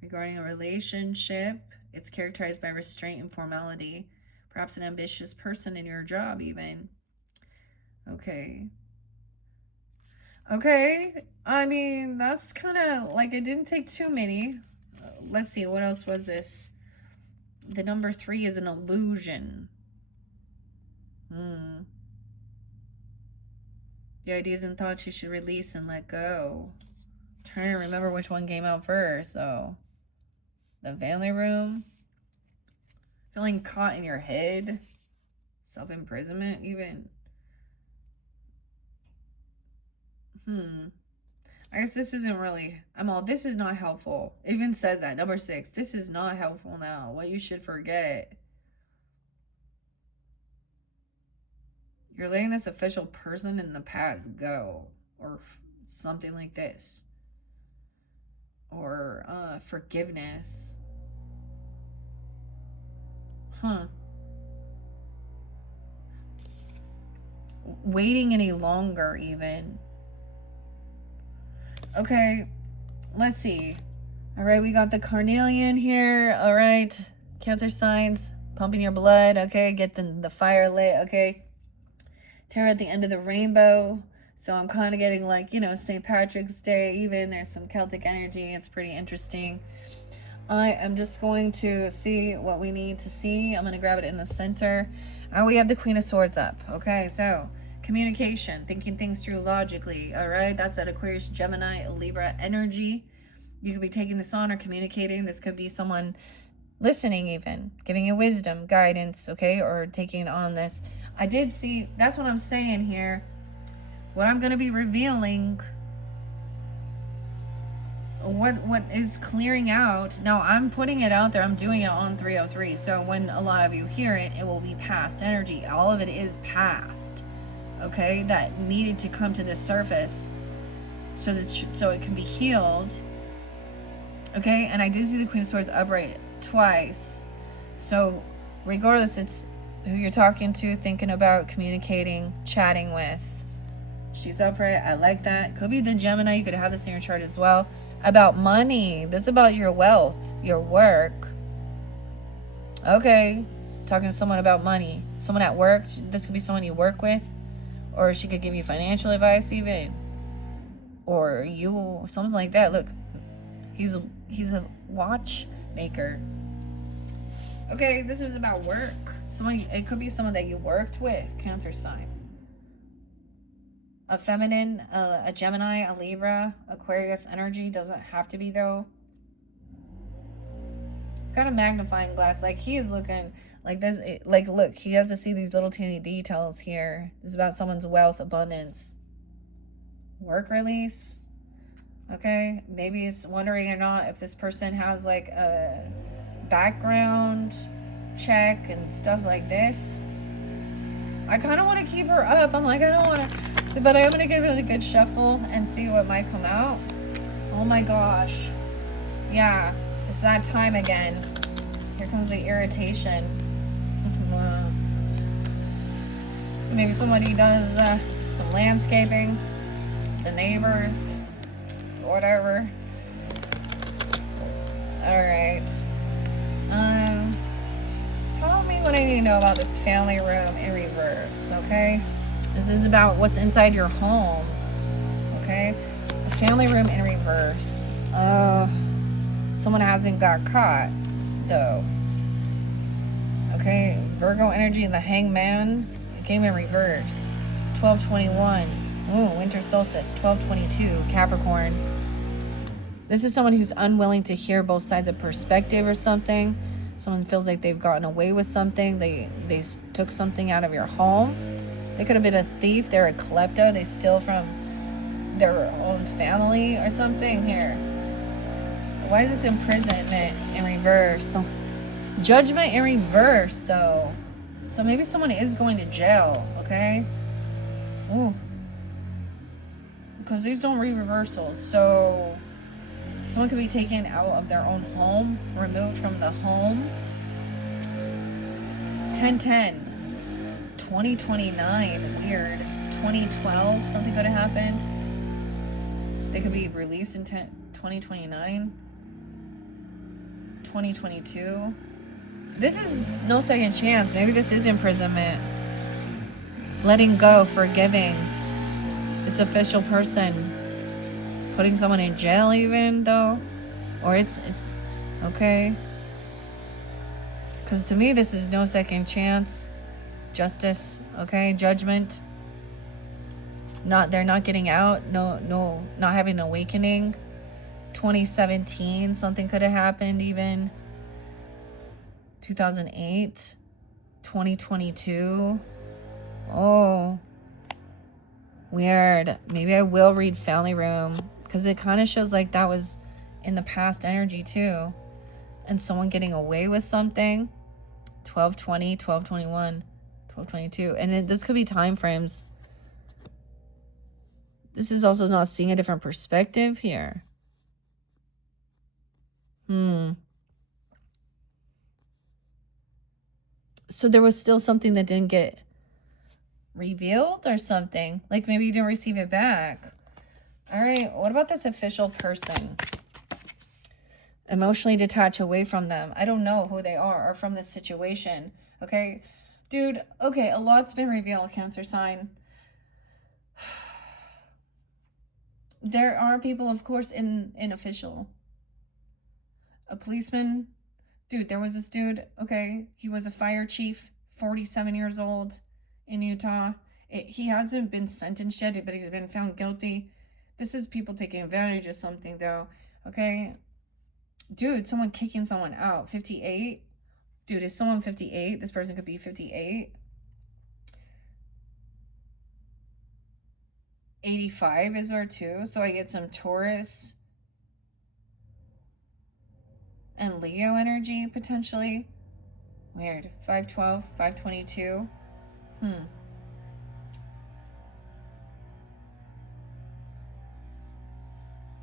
regarding a relationship, it's characterized by restraint and formality, perhaps an ambitious person in your job even. Okay. Okay, I mean, that's kind of like, it didn't take too many. Let's see, what else was this? The number 3 is an illusion. The ideas and thoughts you should release and let go. I'm trying to remember which one came out first, though. The family room. Feeling caught in your head. Self-imprisonment, even. I guess this isn't really, this is not helpful. It even says that, number 6, this is not helpful now. What you should forget. You're letting this official person in the past go. Or something like this. Or, forgiveness. Waiting any longer, even. Okay, let's see. All right, we got the carnelian here. All right, Cancer signs, pumping your blood. Okay, get the fire lit. Okay, tarot at the end of the rainbow. So I'm kind of getting like, St. Patrick's Day even. There's some Celtic energy. It's pretty interesting. I am just going to see what we need to see. I'm going to grab it in the center. We have the Queen of Swords up. Okay, so communication, thinking things through logically. All right, that's that Aquarius, Gemini, Libra energy. You could be taking this on or communicating. This could be someone listening even, giving you wisdom, guidance, okay, or taking on this. I did see, that's what I'm saying here. What I'm going to be revealing, what is clearing out. Now, I'm putting it out there. I'm doing it on 303. So when a lot of you hear it, it will be past energy. All of it is past, okay, that needed to come to the surface so it can be healed. Okay, and I did see the Queen of Swords upright twice. So regardless, it's who you're talking to, thinking about, communicating, chatting with. She's upright. I like that. Could be the Gemini. You could have this in your chart as well. About money. This is about your wealth, your work. Okay. Talking to someone about money. Someone at work. This could be someone you work with. Or she could give you financial advice even. Or you, something like that. Look. He's a watchmaker. Okay, this is about work. It could be someone that you worked with, Cancer sign. A feminine, a Gemini, a Libra, Aquarius energy. Doesn't have to be though. It's got a magnifying glass. Like he is looking like this. Like look, he has to see these little teeny details here. This is about someone's wealth, abundance, work release. Okay, maybe it's wondering or not if this person has like a background check and stuff like this. I kind of want to keep her up. I'm like, I don't want to, but I am going to give it a good shuffle and see what might come out. Oh my gosh. Yeah, it's that time again. Here comes the irritation. Maybe somebody does some landscaping, the neighbors, whatever. All right. Tell me what I need to know about this family room in reverse, okay? This is about what's inside your home, okay? The family room in reverse. Someone hasn't got caught, though. Okay, Virgo energy and the Hangman. It came in reverse. 1221. Ooh, winter solstice. 1222. Capricorn. This is someone who's unwilling to hear both sides of perspective or something. Someone feels like they've gotten away with something. They took something out of your home. They could have been a thief. They're a klepto. They steal from their own family or something. Here. Why is this imprisonment in reverse? Judgment in reverse, though. So maybe someone is going to jail, okay? Ooh. Because these don't read reversals. So someone could be taken out of their own home, removed from the home. 1010. 2029. Weird. 2012. Something could have happened. They could be released in 2029. 2022. This is no second chance. Maybe this is imprisonment. Letting go, forgiving. This official person. Putting someone in jail even, though. Or it's okay. Because to me, this is no second chance. Justice, okay? Judgment. They're not getting out. No, not having an awakening. 2017, something could have happened even. 2008, 2022. Oh, weird. Maybe I will read family room because it kind of shows like that was in the past energy too. And someone getting away with something. 1220, 1221, 1222. And this could be time frames. This is also not seeing a different perspective here. So there was still something that didn't get revealed or something. Like maybe you didn't receive it back. All right, what about this official person? Emotionally detach away from them. I don't know who they are or from this situation. Okay, dude, okay, a lot's been revealed, Cancer sign. There are people, of course, in official. A policeman. Dude, there was this dude, okay, he was a fire chief, 47 years old in Utah. He hasn't been sentenced yet, but he's been found guilty. This is people taking advantage of something, though, okay? Dude, someone kicking someone out, 58. Dude, is someone 58? This person could be 58. 85 is there, too, so I get some Taurus and Leo energy, potentially. Weird. 512, 522.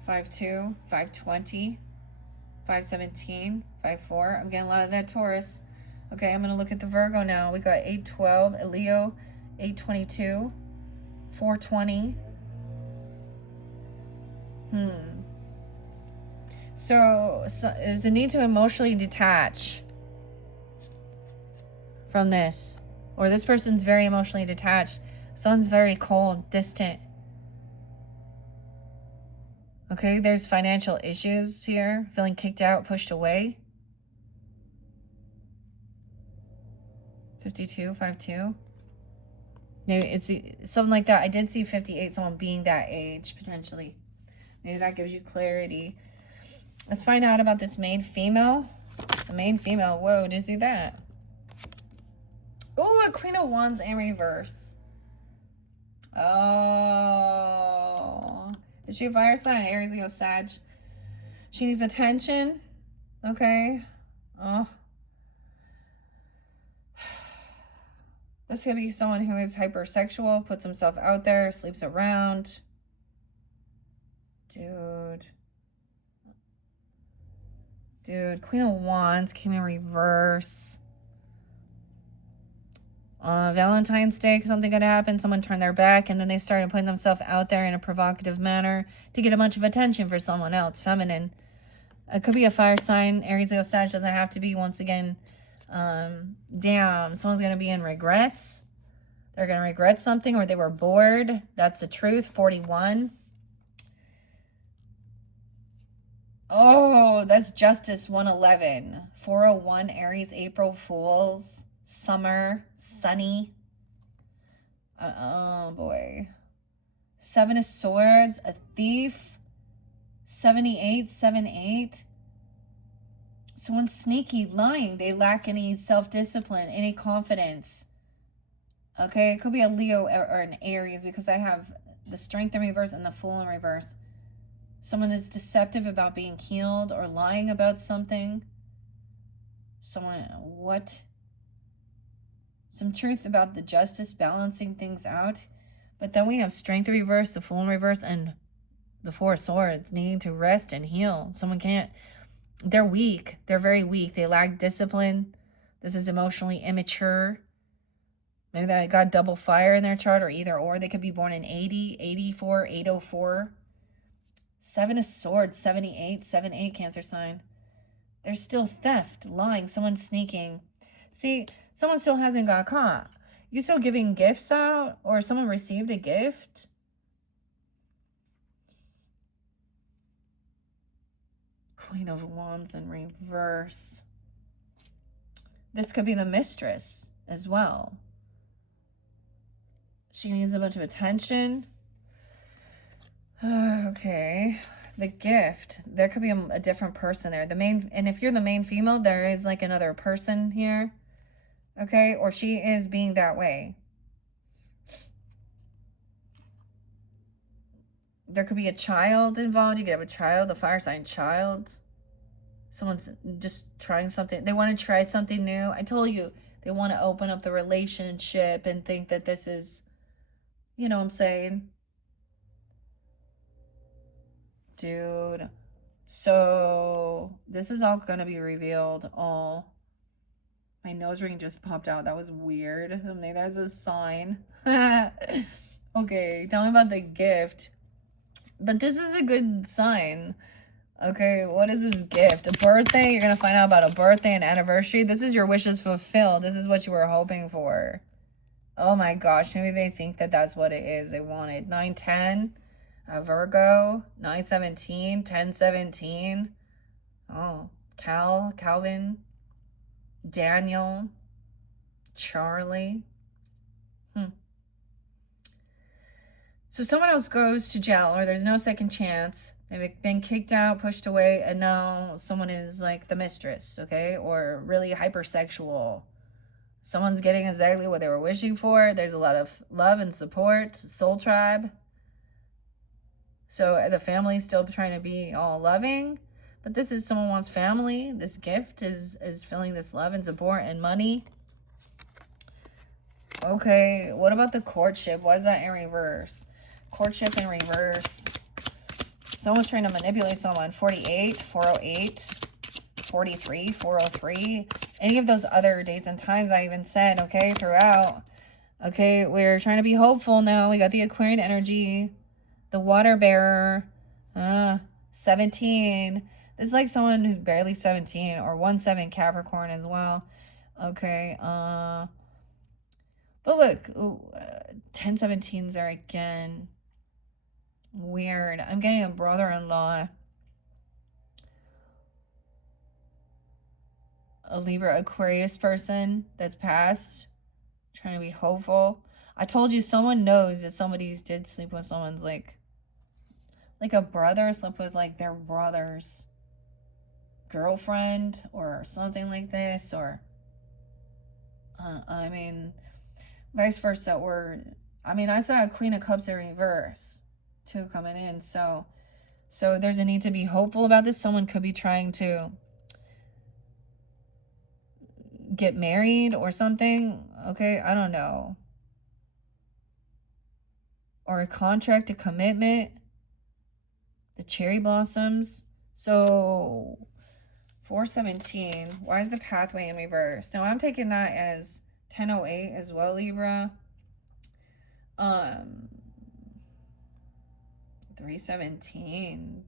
52, 520, 517, 54. I'm getting a lot of that Taurus. Okay, I'm going to look at the Virgo now. We got 812, a Leo, 822, 420. So is the need to emotionally detach from this. Or this person's very emotionally detached. Someone's very cold, distant. Okay, there's financial issues here. Feeling kicked out, pushed away. 52, 52. Maybe it's something like that. I did see 58, someone being that age, potentially. Maybe that gives you clarity. Let's find out about this main female. The main female. Whoa, did you see that? Oh, a Queen of Wands in reverse. Oh. Is she a fire sign? Aries, Leo, Sag. She needs attention. Okay. Oh. This could be someone who is hypersexual, puts himself out there, sleeps around. Dude, Queen of Wands came in reverse. Valentine's Day, something could happen. Someone turned their back and then they started putting themselves out there in a provocative manner to get a bunch of attention for someone else, feminine. It could be a fire sign. Aries, Leo, Sag doesn't have to be. Once again, Damn, someone's going to be in regrets. They're going to regret something, or they were bored. That's the truth. 41. Oh, that's Justice 111. 401, Aries, April Fools, summer, sunny. Oh boy. 7 of Swords, a thief. 78, 78. Someone's sneaky, lying. They lack any self-discipline, any confidence. Okay, it could be a Leo or an Aries, because I have the Strength in reverse and the Fool in reverse. Someone is deceptive about being healed or lying about something. Someone, what? Some truth about the Justice, balancing things out. But then we have Strength in reverse, the Fool in reverse, and the Four of Swords, needing to rest and heal. Someone can't, they're weak. They're very weak. They lack discipline. This is emotionally immature. Maybe they got double fire in their chart, or either or. They could be born in 80, 84, 804. 7 of Swords, 78, 7-8 Cancer sign. There's still theft, lying, someone sneaking. See, someone still hasn't got caught. You still giving gifts out, or someone received a gift. Queen of Wands in reverse. This could be the mistress as well. She needs a bunch of attention. Okay. The gift. There could be a different person there. And if you're the main female, there is like another person here. Okay? Or she is being that way. There could be a child involved. You could have a child, a fire sign child. Someone's just trying something. They want to try something new. I told you, they want to open up the relationship and think that this is, you know what I'm saying? Dude. So this is all going to be revealed. All. My nose ring just popped out. That was weird. Maybe that's a sign. Okay, tell me about the gift. But this is a good sign. Okay, what is this gift? A birthday? You're going to find out about a birthday and anniversary. This is your wishes fulfilled. This is what you were hoping for. Oh my gosh, maybe they think that that's what it is they wanted. 9-10, Virgo, 9-17, 10-17. Oh, Calvin, Daniel, Charlie. So someone else goes to jail, or there's no second chance. They've been kicked out, pushed away, and now someone is like the mistress, okay? Or really hypersexual. Someone's getting exactly what they were wishing for. There's a lot of love and support. Soul tribe. So the family's still trying to be all loving. But this is someone wants family. This gift is feeling this love and support and money. Okay, what about the courtship? Why is that in reverse? Courtship in reverse. Someone's trying to manipulate someone. 48, 408, 43, 403. Any of those other dates and times I even said, okay, throughout. Okay, we're trying to be hopeful now. We got the Aquarian energy. The water bearer. 17. This is like someone who's barely 17. Or 1-7 Capricorn as well. Okay, but look, 10-17's there again. Weird. I'm getting a brother-in-law. A Libra Aquarius person that's passed. Trying to be hopeful. I told you someone knows that somebody did sleep with someone's like a brother slept with like their brother's girlfriend or something like this, or I mean vice versa. Or I mean, I saw a Queen of Cups in reverse too coming in, so there's a need to be hopeful about this. Someone could be trying to get married or something, okay? I don't know. Or a contract, a commitment. The cherry blossoms. So 417. Why is the pathway in reverse? Now I'm taking that as 1008 as well, Libra. 317.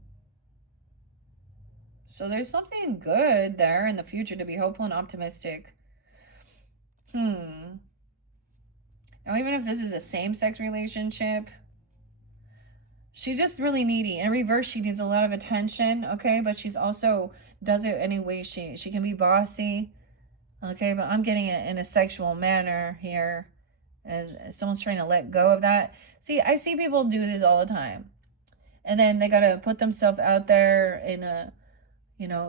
So there's something good there in the future to be hopeful and optimistic. Now, even if this is a same-sex relationship, she's just really needy. In reverse, she needs a lot of attention, okay? But she's also does it any way she can be bossy, okay? But I'm getting it in a sexual manner here, as someone's trying to let go of that. See, I see people do this all the time, and then they gotta put themselves out there in a,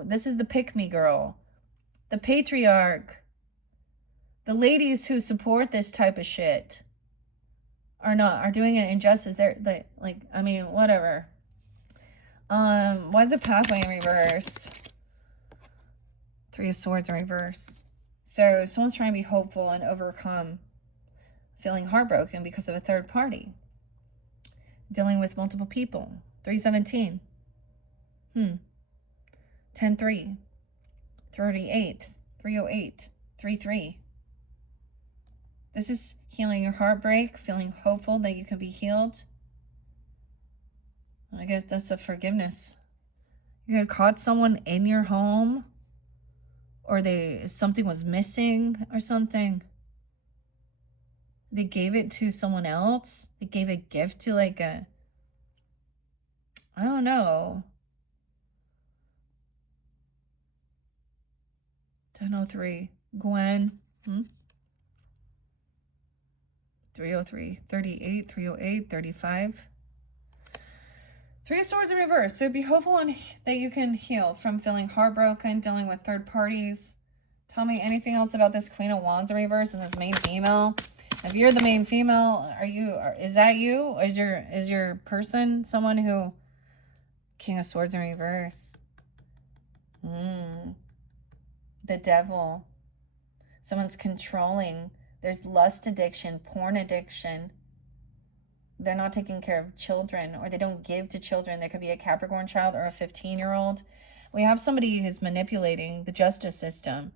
this is the pick me girl, the patriarch, the ladies who support this type of shit are doing an injustice. They like, I mean, whatever. Why is the pathway in reverse? Three of Swords in reverse. So someone's trying to be hopeful and overcome feeling heartbroken because of a third party. Dealing with multiple people. 317. 10-3. 38. 308. 3-3. This is healing your heartbreak, feeling hopeful that you can be healed. I guess that's a forgiveness. You had caught someone in your home, or something was missing or something. They gave it to someone else. They gave a gift to like I don't know. 1003. Gwen. 303. 38. 308. 35. Three of Swords in reverse. So be hopeful that you can heal from feeling heartbroken, dealing with third parties. Tell me anything else about this Queen of Wands in reverse and this main female. If you're the main female, is that you? Is your person someone who... King of Swords in reverse. The Devil. Someone's controlling. There's lust addiction, porn addiction. They're not taking care of children, or they don't give to children. There could be a Capricorn child or a 15-year-old. We have somebody who's manipulating the justice system.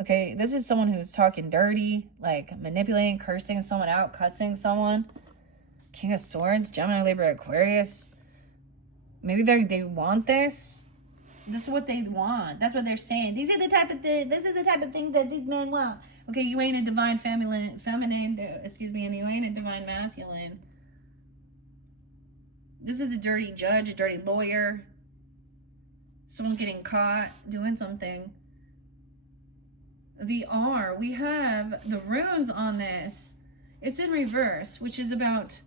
Okay, this is someone who's talking dirty, like manipulating, cursing someone out, cussing someone. King of Swords, Gemini, Libra, Aquarius. Maybe they want this. This is what they want. That's what they're saying. This is the type of thing that these men want. Okay, you ain't a divine feminine, and you ain't a divine masculine. This is a dirty judge, a dirty lawyer. Someone getting caught doing something. The R, we have the runes on this. It's in reverse, which is about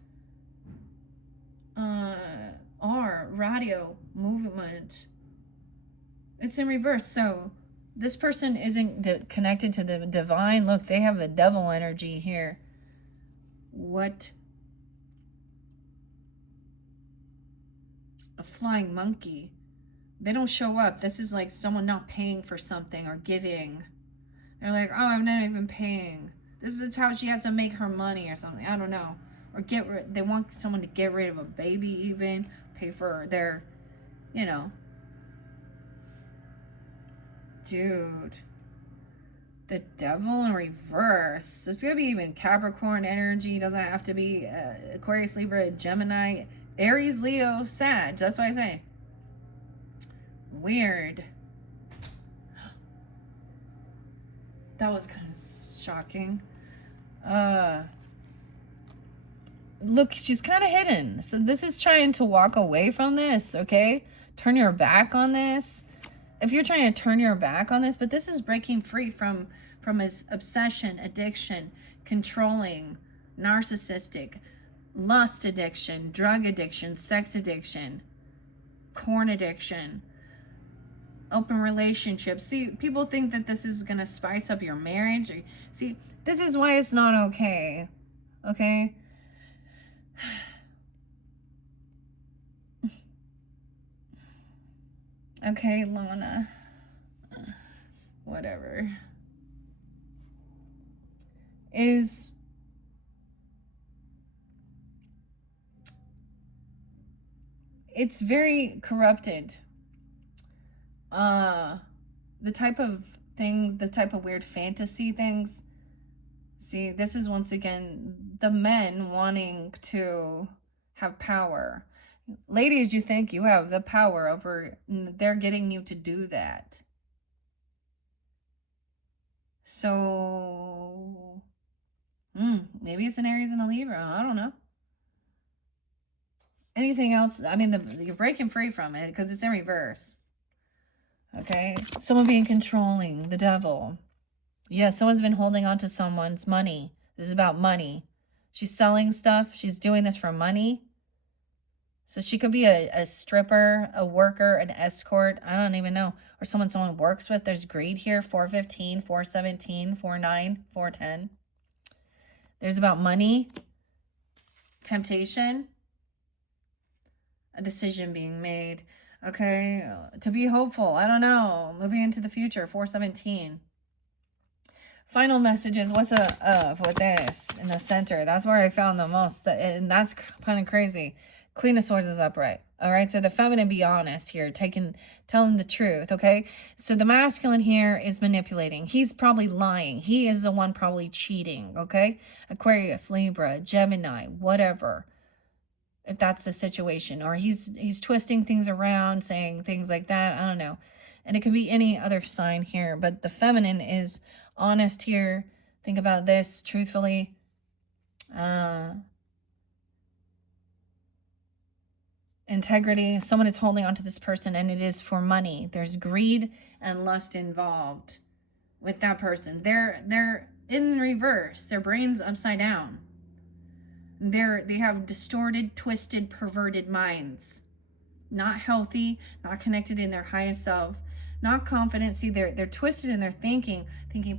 R, radio, movement. It's in reverse, so this person isn't connected to the divine. Look, they have the devil energy here. What? A flying monkey. They don't show up. This is like someone not paying for something or giving. They're like, oh, I'm not even paying. This is how she has to make her money or something. I don't know. Or they want someone to get rid of a baby even. Pay for their, Dude. The Devil in reverse. There's going to be even Capricorn energy. Doesn't have to be Aquarius, Libra, Gemini, Aries, Leo, Sag. That's what I say. Weird. That was kind of shocking. Look, she's kind of hidden. So this is trying to walk away from this, okay? Turn your back on this. If you're trying to turn your back on this, but this is breaking free from his obsession, addiction, controlling, narcissistic, lust addiction, drug addiction, sex addiction, porn addiction, open relationships. See, people think that this is going to spice up your marriage. See, this is why it's not okay. Okay? Okay, Lana. Whatever. It's very corrupted. The type of things, the type of weird fantasy things. See, this is once again the men wanting to have power. Ladies, you think you have the power over, they're getting you to do that. So, maybe it's an Aries and a Libra. I don't know. Anything else? I mean, you're breaking free from it because it's in reverse. Okay? Someone being controlling, the devil. Yeah, someone's been holding on to someone's money. This is about money. She's selling stuff. She's doing this for money. So she could be a stripper, a worker, an escort. I don't even know. Or someone works with. There's greed here. 415, 417, 49, 410. There's about money, temptation, a decision being made. Okay, to be hopeful. I don't know. Moving into the future. 417. Final messages. What's up with this in the center? That's where I found the most. And that's kind of crazy. Queen of Swords is upright. All right. So the feminine, be honest here, telling the truth. Okay. So the masculine here is manipulating. He's probably lying. He is the one probably cheating. Okay. Aquarius, Libra, Gemini, whatever. If that's the situation, or he's twisting things around, saying things like that. I don't know. And it could be any other sign here, but the feminine is honest here. Think about this truthfully. Integrity. Someone is holding on to this person and it is for money. There's greed and lust involved with that person. They're in reverse. Their brain's upside down. They have distorted, twisted, perverted minds. Not healthy, not connected in their highest self, not confident. See, they're twisted in their thinking,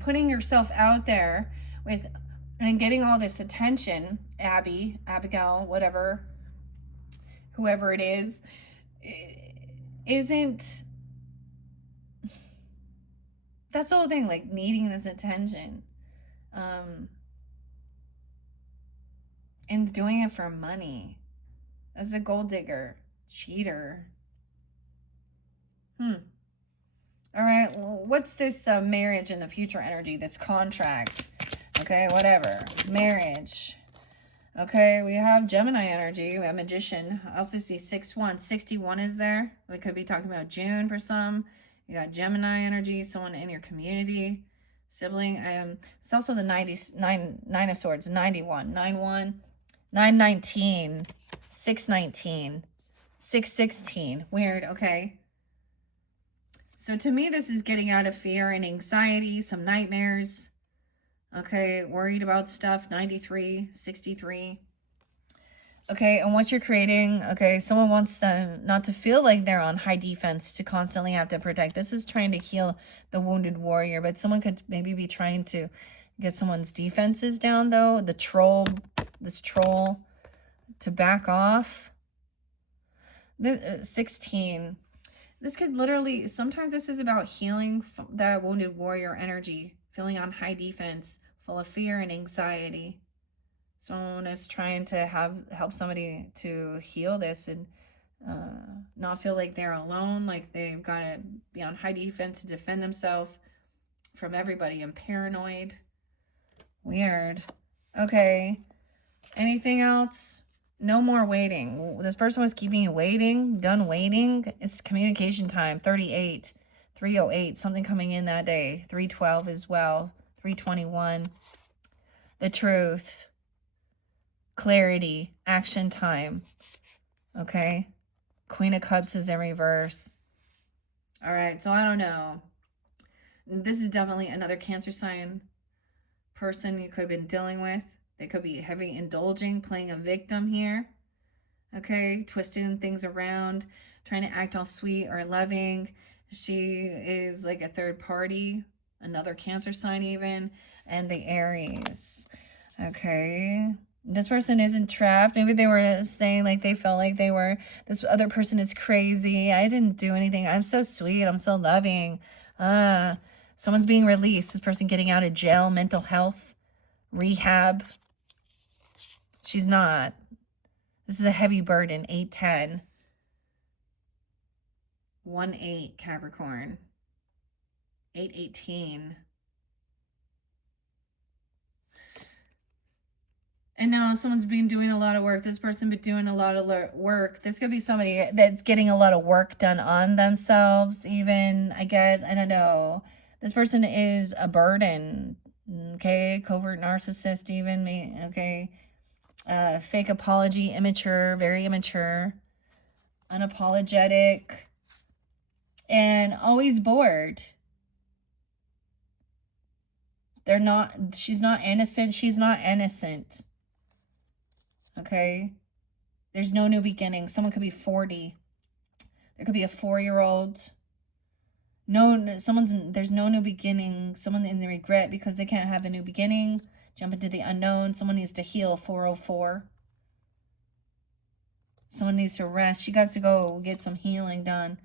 putting yourself out there with and getting all this attention, Abigail, whatever, whoever it is, isn't, that's the whole thing, like needing this attention. And doing it for money. As a gold digger, cheater. All right, well, what's this marriage in the future energy, this contract? Okay, whatever. Marriage. Okay, we have Gemini energy. We have Magician. I also see 6-1. 61 is there. We could be talking about June for some. You got Gemini energy, someone in your community, sibling. It's also the 9 of Swords, 91, 9-1, 9-19, 6-19, 6-16. Weird, okay. So to me, this is getting out of fear and anxiety, some nightmares. Okay, worried about stuff, 93, 63. Okay, and what you're creating, okay, someone wants them not to feel like they're on high defense, to constantly have to protect. This is trying to heal the wounded warrior, but someone could maybe be trying to get someone's defenses down, though. This troll, to back off. 16. This could literally, sometimes this is about healing that wounded warrior energy, feeling on high defense, full of fear and anxiety. Someone is trying to help somebody to heal this and not feel like they're alone, like they've got to be on high defense to defend themselves from everybody and paranoid. Weird. Okay. Anything else? No more waiting. This person was keeping you waiting. Done waiting. It's communication time. 38. 308. Something coming in that day. 312 as well. 321. The truth. Clarity. Action time. Okay. Queen of Cups is in reverse. All right. So I don't know. This is definitely another Cancer sign person you could have been dealing with. They could be heavy indulging, playing a victim here. Okay, twisting things around, trying to act all sweet or loving. She is like a third party, another Cancer sign even, and the Aries. Okay, this person isn't trapped. Maybe they were saying like they felt like they were, this other person is crazy. I didn't do anything. I'm so sweet. I'm so loving. Someone's being released. This person getting out of jail, mental health, rehab. She's not. This is a heavy burden. 8-10. 1-8 Capricorn. 8-18. And now someone's been doing a lot of work. This person been doing a lot of work. This could be somebody that's getting a lot of work done on themselves even, I guess. I don't know. This person is a burden. Okay, covert narcissist, even. Okay, fake apology, immature, very immature, unapologetic, and always bored. She's not innocent. She's not innocent. Okay, there's no new beginning. Someone could be 40. There could be a 4-year-old. There's no new beginning. Someone in the regret because they can't have a new beginning. Jump into the unknown. Someone needs to heal. 404. Someone needs to rest. She got to go get some healing done.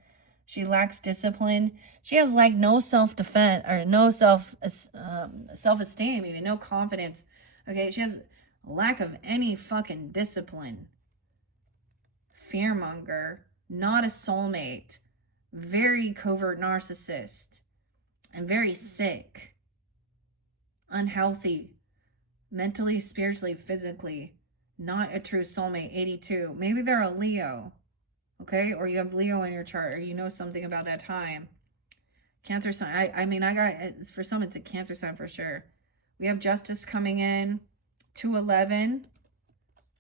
She lacks discipline. She has like no self-defense or no self-esteem, even no confidence. Okay, she has a lack of any fucking discipline. Fearmonger, not a soulmate, very covert narcissist, and very sick, unhealthy, mentally, spiritually, physically, not a true soulmate. 82. Maybe they're a Leo. Okay, or you have Leo in your chart, or you know something about that time. Cancer sign. I mean, I got, for some, it's a Cancer sign for sure. We have Justice coming in. 211.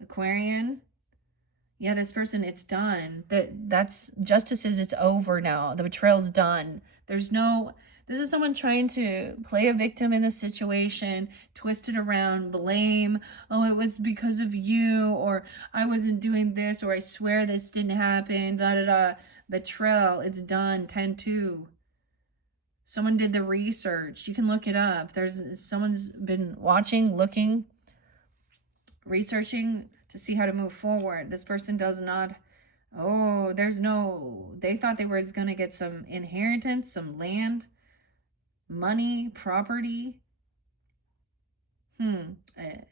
Aquarian. Yeah, this person, it's done. That's Justice is, it's over now. The betrayal's done. There's no, this is someone trying to play a victim in this situation, twist it around, blame. Oh, it was because of you, or I wasn't doing this, or I swear this didn't happen, da da da. Betrayal, it's done. 10-2. Someone did the research. You can look it up. Someone's been watching, looking, researching to see how to move forward. This person does not. Oh, they thought they were going to get some inheritance, some land, money, property. They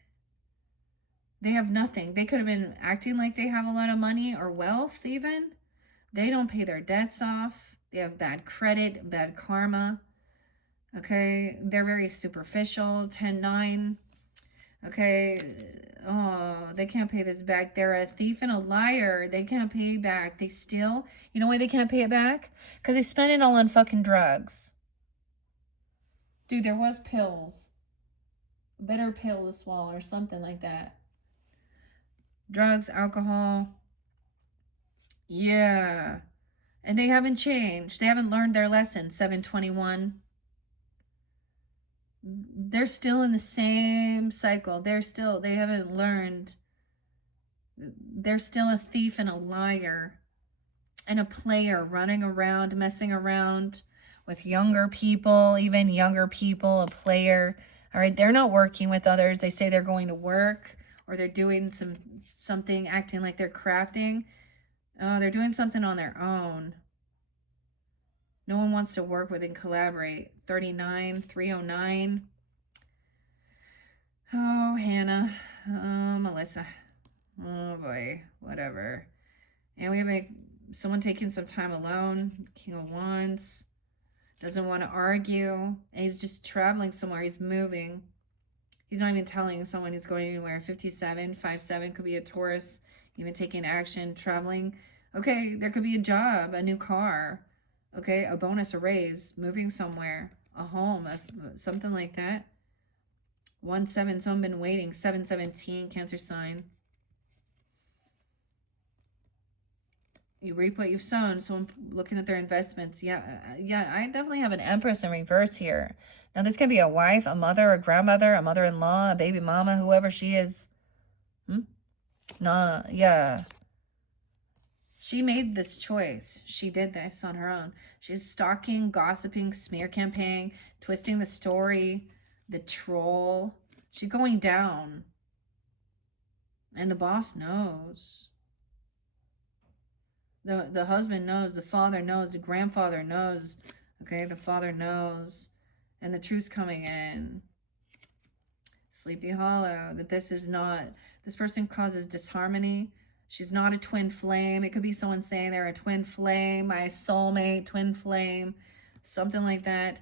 have nothing. They could have been acting like they have a lot of money or wealth even. They don't pay their debts off. They have bad credit, bad karma. Okay, they're very superficial. 10-9. Okay, oh, they can't pay this back. They're a thief and a liar. They can't pay back. They steal. You know why they can't pay it back? Because they spent it all on fucking drugs. Dude, there was pills. A bitter pill to swallow or something like that. Drugs, alcohol. Yeah. And they haven't changed. They haven't learned their lesson. 721. They're still in the same cycle. They haven't learned. They're still a thief and a liar and a player, running around, messing around with younger people, even younger people, a player. All right, they're not working with others. They say they're going to work, or they're doing something, acting like they're crafting. Oh, they're doing something on their own. No one wants to work with and collaborate. 39, 309. Oh, Hannah. Oh, Melissa. Oh, boy. Whatever. And we have someone taking some time alone. King of Wands. Doesn't want to argue. And he's just traveling somewhere. He's moving. He's not even telling someone he's going anywhere. 57, 57 could be a Taurus. Even taking action, traveling. Okay, there could be a job, a new car. Okay, a bonus, a raise, moving somewhere, a home, something like that. 17, someone been waiting. 717, Cancer sign. You reap what you've sown. Someone looking at their investments. Yeah, I definitely have an Empress in reverse here. Now, this can be a wife, a mother, a grandmother, a mother-in-law, a baby mama, whoever she is. Nah, yeah. She made this choice. She did this on her own. She's stalking, gossiping, smear campaigning, twisting the story, the troll. She's going down. And the boss knows. The husband knows. The father knows. The grandfather knows. Okay, the father knows. And the truth's coming in. Sleepy Hollow. That this person causes disharmony. She's not a twin flame. It could be someone saying they're a twin flame, my soulmate, twin flame, something like that.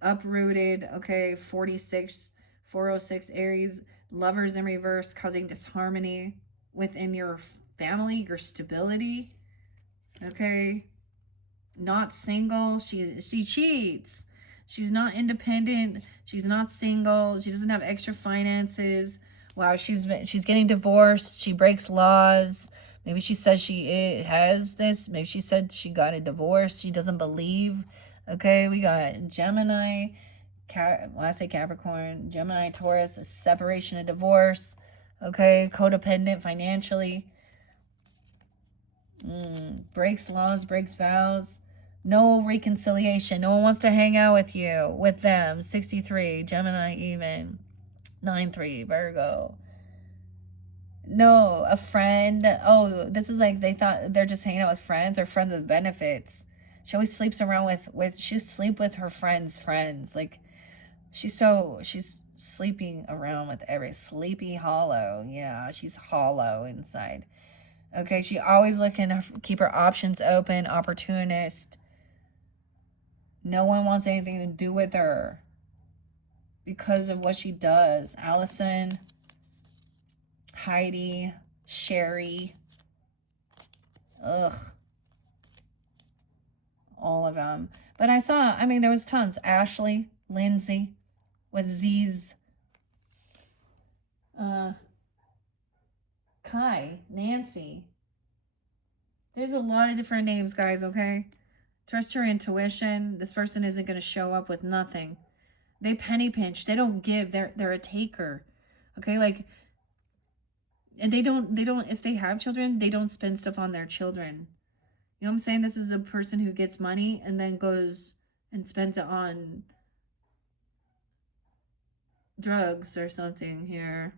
Uprooted, okay, 46, 406 Aries, lovers in reverse, causing disharmony within your family, your stability, okay. Not single, she cheats. She's not independent. She's not single. She doesn't have extra finances. Wow, she's getting divorced. She breaks laws. Maybe she says she has this. Maybe she said she got a divorce. She doesn't believe. Okay, we got Gemini, I say Capricorn, Gemini, Taurus, a separation, a divorce. Okay, codependent financially. Breaks laws, breaks vows. No reconciliation. No one wants to hang out with you, with them. 63, Gemini even. 9-3, Virgo. No, a friend. Oh, this is like they thought they're just hanging out with friends or friends with benefits. She always sleeps around she sleep with her friends' friends. Like she's sleeping around with every sleepy hollow. Yeah, she's hollow inside. Okay, she always looking to keep her options open, opportunist. No one wants anything to do with her because of what she does. Allison, Heidi, Sherry. Ugh. All of them. But I mean, there was tons. Ashley, Lindsay, with Z's. Kai, Nancy. There's a lot of different names, guys, okay? Trust your intuition. This person isn't going to show up with nothing. They penny pinch. They don't give. They're a taker. Okay? Like, and they don't, if they have children, they don't spend stuff on their children. You know what I'm saying? This is a person who gets money and then goes and spends it on drugs or something here.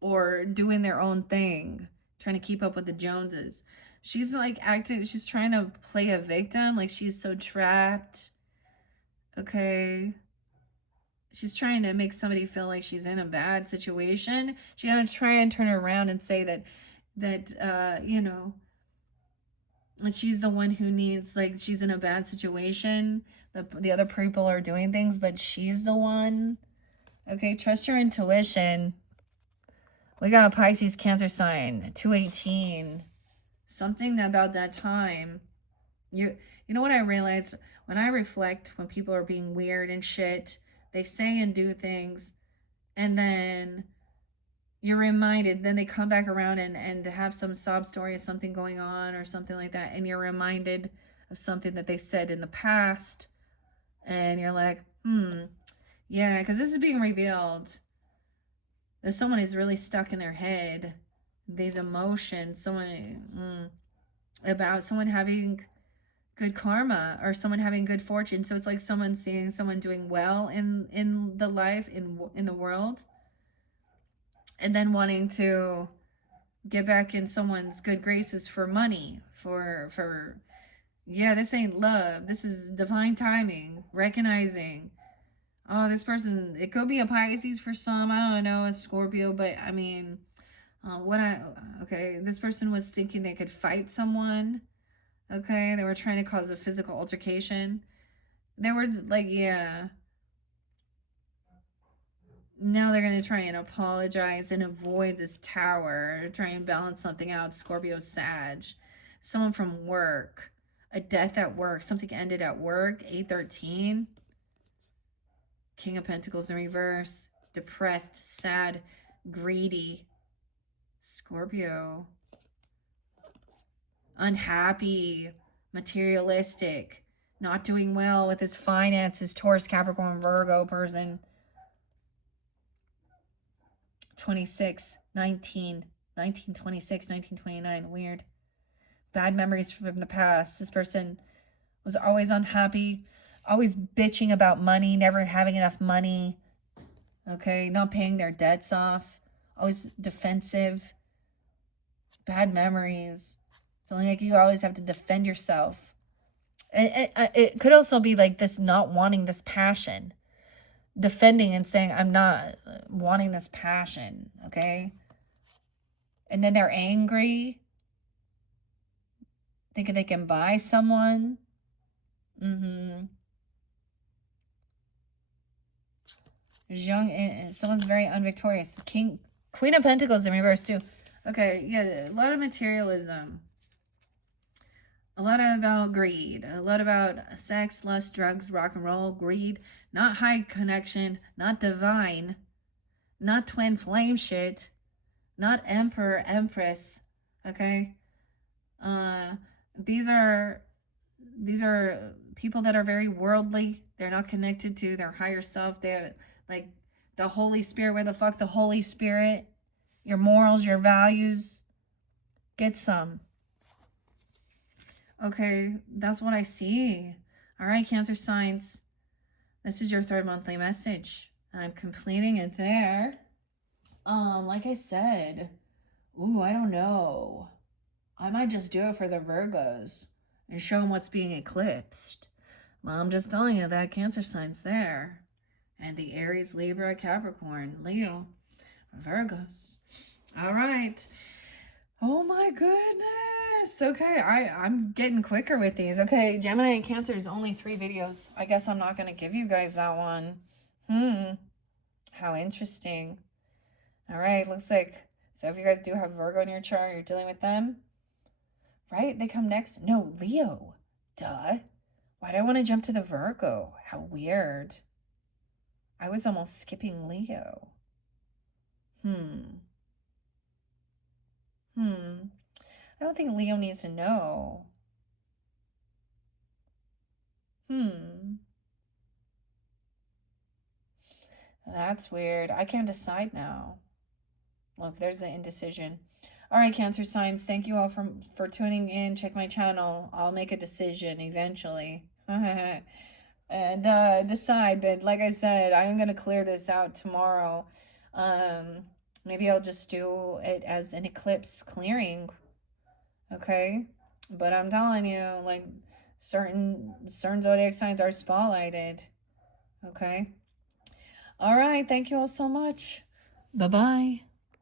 Or doing their own thing. Trying to keep up with the Joneses. She's like acting, she's trying to play a victim. Like she's so trapped. Okay. She's trying to make somebody feel like she's in a bad situation. She's gonna try and turn around and say that you know, she's the one who needs, like, she's in a bad situation. The other people are doing things, but she's the one. Okay, trust your intuition. We got a Pisces Cancer sign, 218. Something about that time. You know what I realized? When I reflect, when people are being weird and shit, they say and do things, and then you're reminded, then they come back around and have some sob story of something going on or something like that, and you're reminded of something that they said in the past, and you're like, yeah, because this is being revealed. There's someone who's really stuck in their head, these emotions, about someone having good karma or someone having good fortune. So it's like someone seeing someone doing well in the life, in the world, and then wanting to get back in someone's good graces for money, for yeah, this ain't love. This is divine timing, recognizing, oh, this person, it could be a Pisces for some, I don't know, a Scorpio, but I mean, okay, this person was thinking they could fight someone. Okay, they were trying to cause a physical altercation. They were like, yeah. Now they're going to try and apologize and avoid this tower, try and balance something out. Scorpio, Sag. Someone from work. A death at work. Something ended at work. 813. King of Pentacles in reverse. Depressed, sad, greedy. Scorpio. Unhappy, materialistic, not doing well with his finances. Taurus, Capricorn, Virgo person. 26, 19, 1926, 1929. Weird. Bad memories from the past. This person was always unhappy, always bitching about money, never having enough money. Okay, not paying their debts off. Always defensive. Bad memories. Feeling like you always have to defend yourself. And it could also be like this, not wanting this passion. Defending and saying, I'm not wanting this passion, okay? And then they're angry. Thinking they can buy someone. Young, and someone's very unvictorious. Queen of Pentacles in reverse too. Okay, yeah, a lot of materialism. A lot about greed, a lot about sex, lust, drugs, rock and roll, greed, not high connection, not divine, not twin flame shit, not emperor, empress. Okay? Uh these are these are people that are very worldly. They're not connected to their higher self. They're like the Holy Spirit. Where the fuck the Holy Spirit? Your morals, your values. Get some. Okay, that's what I see. All right, Cancer signs. This is your third monthly message. And I'm completing it there. Like I said, ooh, I don't know. I might just do it for the Virgos and show them what's being eclipsed. Well, I'm just telling you that Cancer sign's there. And the Aries, Libra, Capricorn, Leo, Virgos. All right. Oh my goodness. Okay, I'm getting quicker with these. Okay, Gemini and Cancer is only 3 videos. I guess I'm not going to give you guys that one. How interesting. All right, looks like, so if you guys do have Virgo in your chart, you're dealing with them. Right? They come next. No, Leo. Duh. Why do I want to jump to the Virgo? How weird. I was almost skipping Leo. I don't think Leo needs to know. That's weird. I can't decide now. Look, there's the indecision. All right, Cancer signs. Thank you all for tuning in. Check my channel. I'll make a decision eventually. And decide. But like I said, I'm gonna clear this out tomorrow. Maybe I'll just do it as an eclipse clearing. Okay, but I'm telling you, like certain zodiac signs are spotlighted. Okay. All right. Thank you all so much. Bye bye.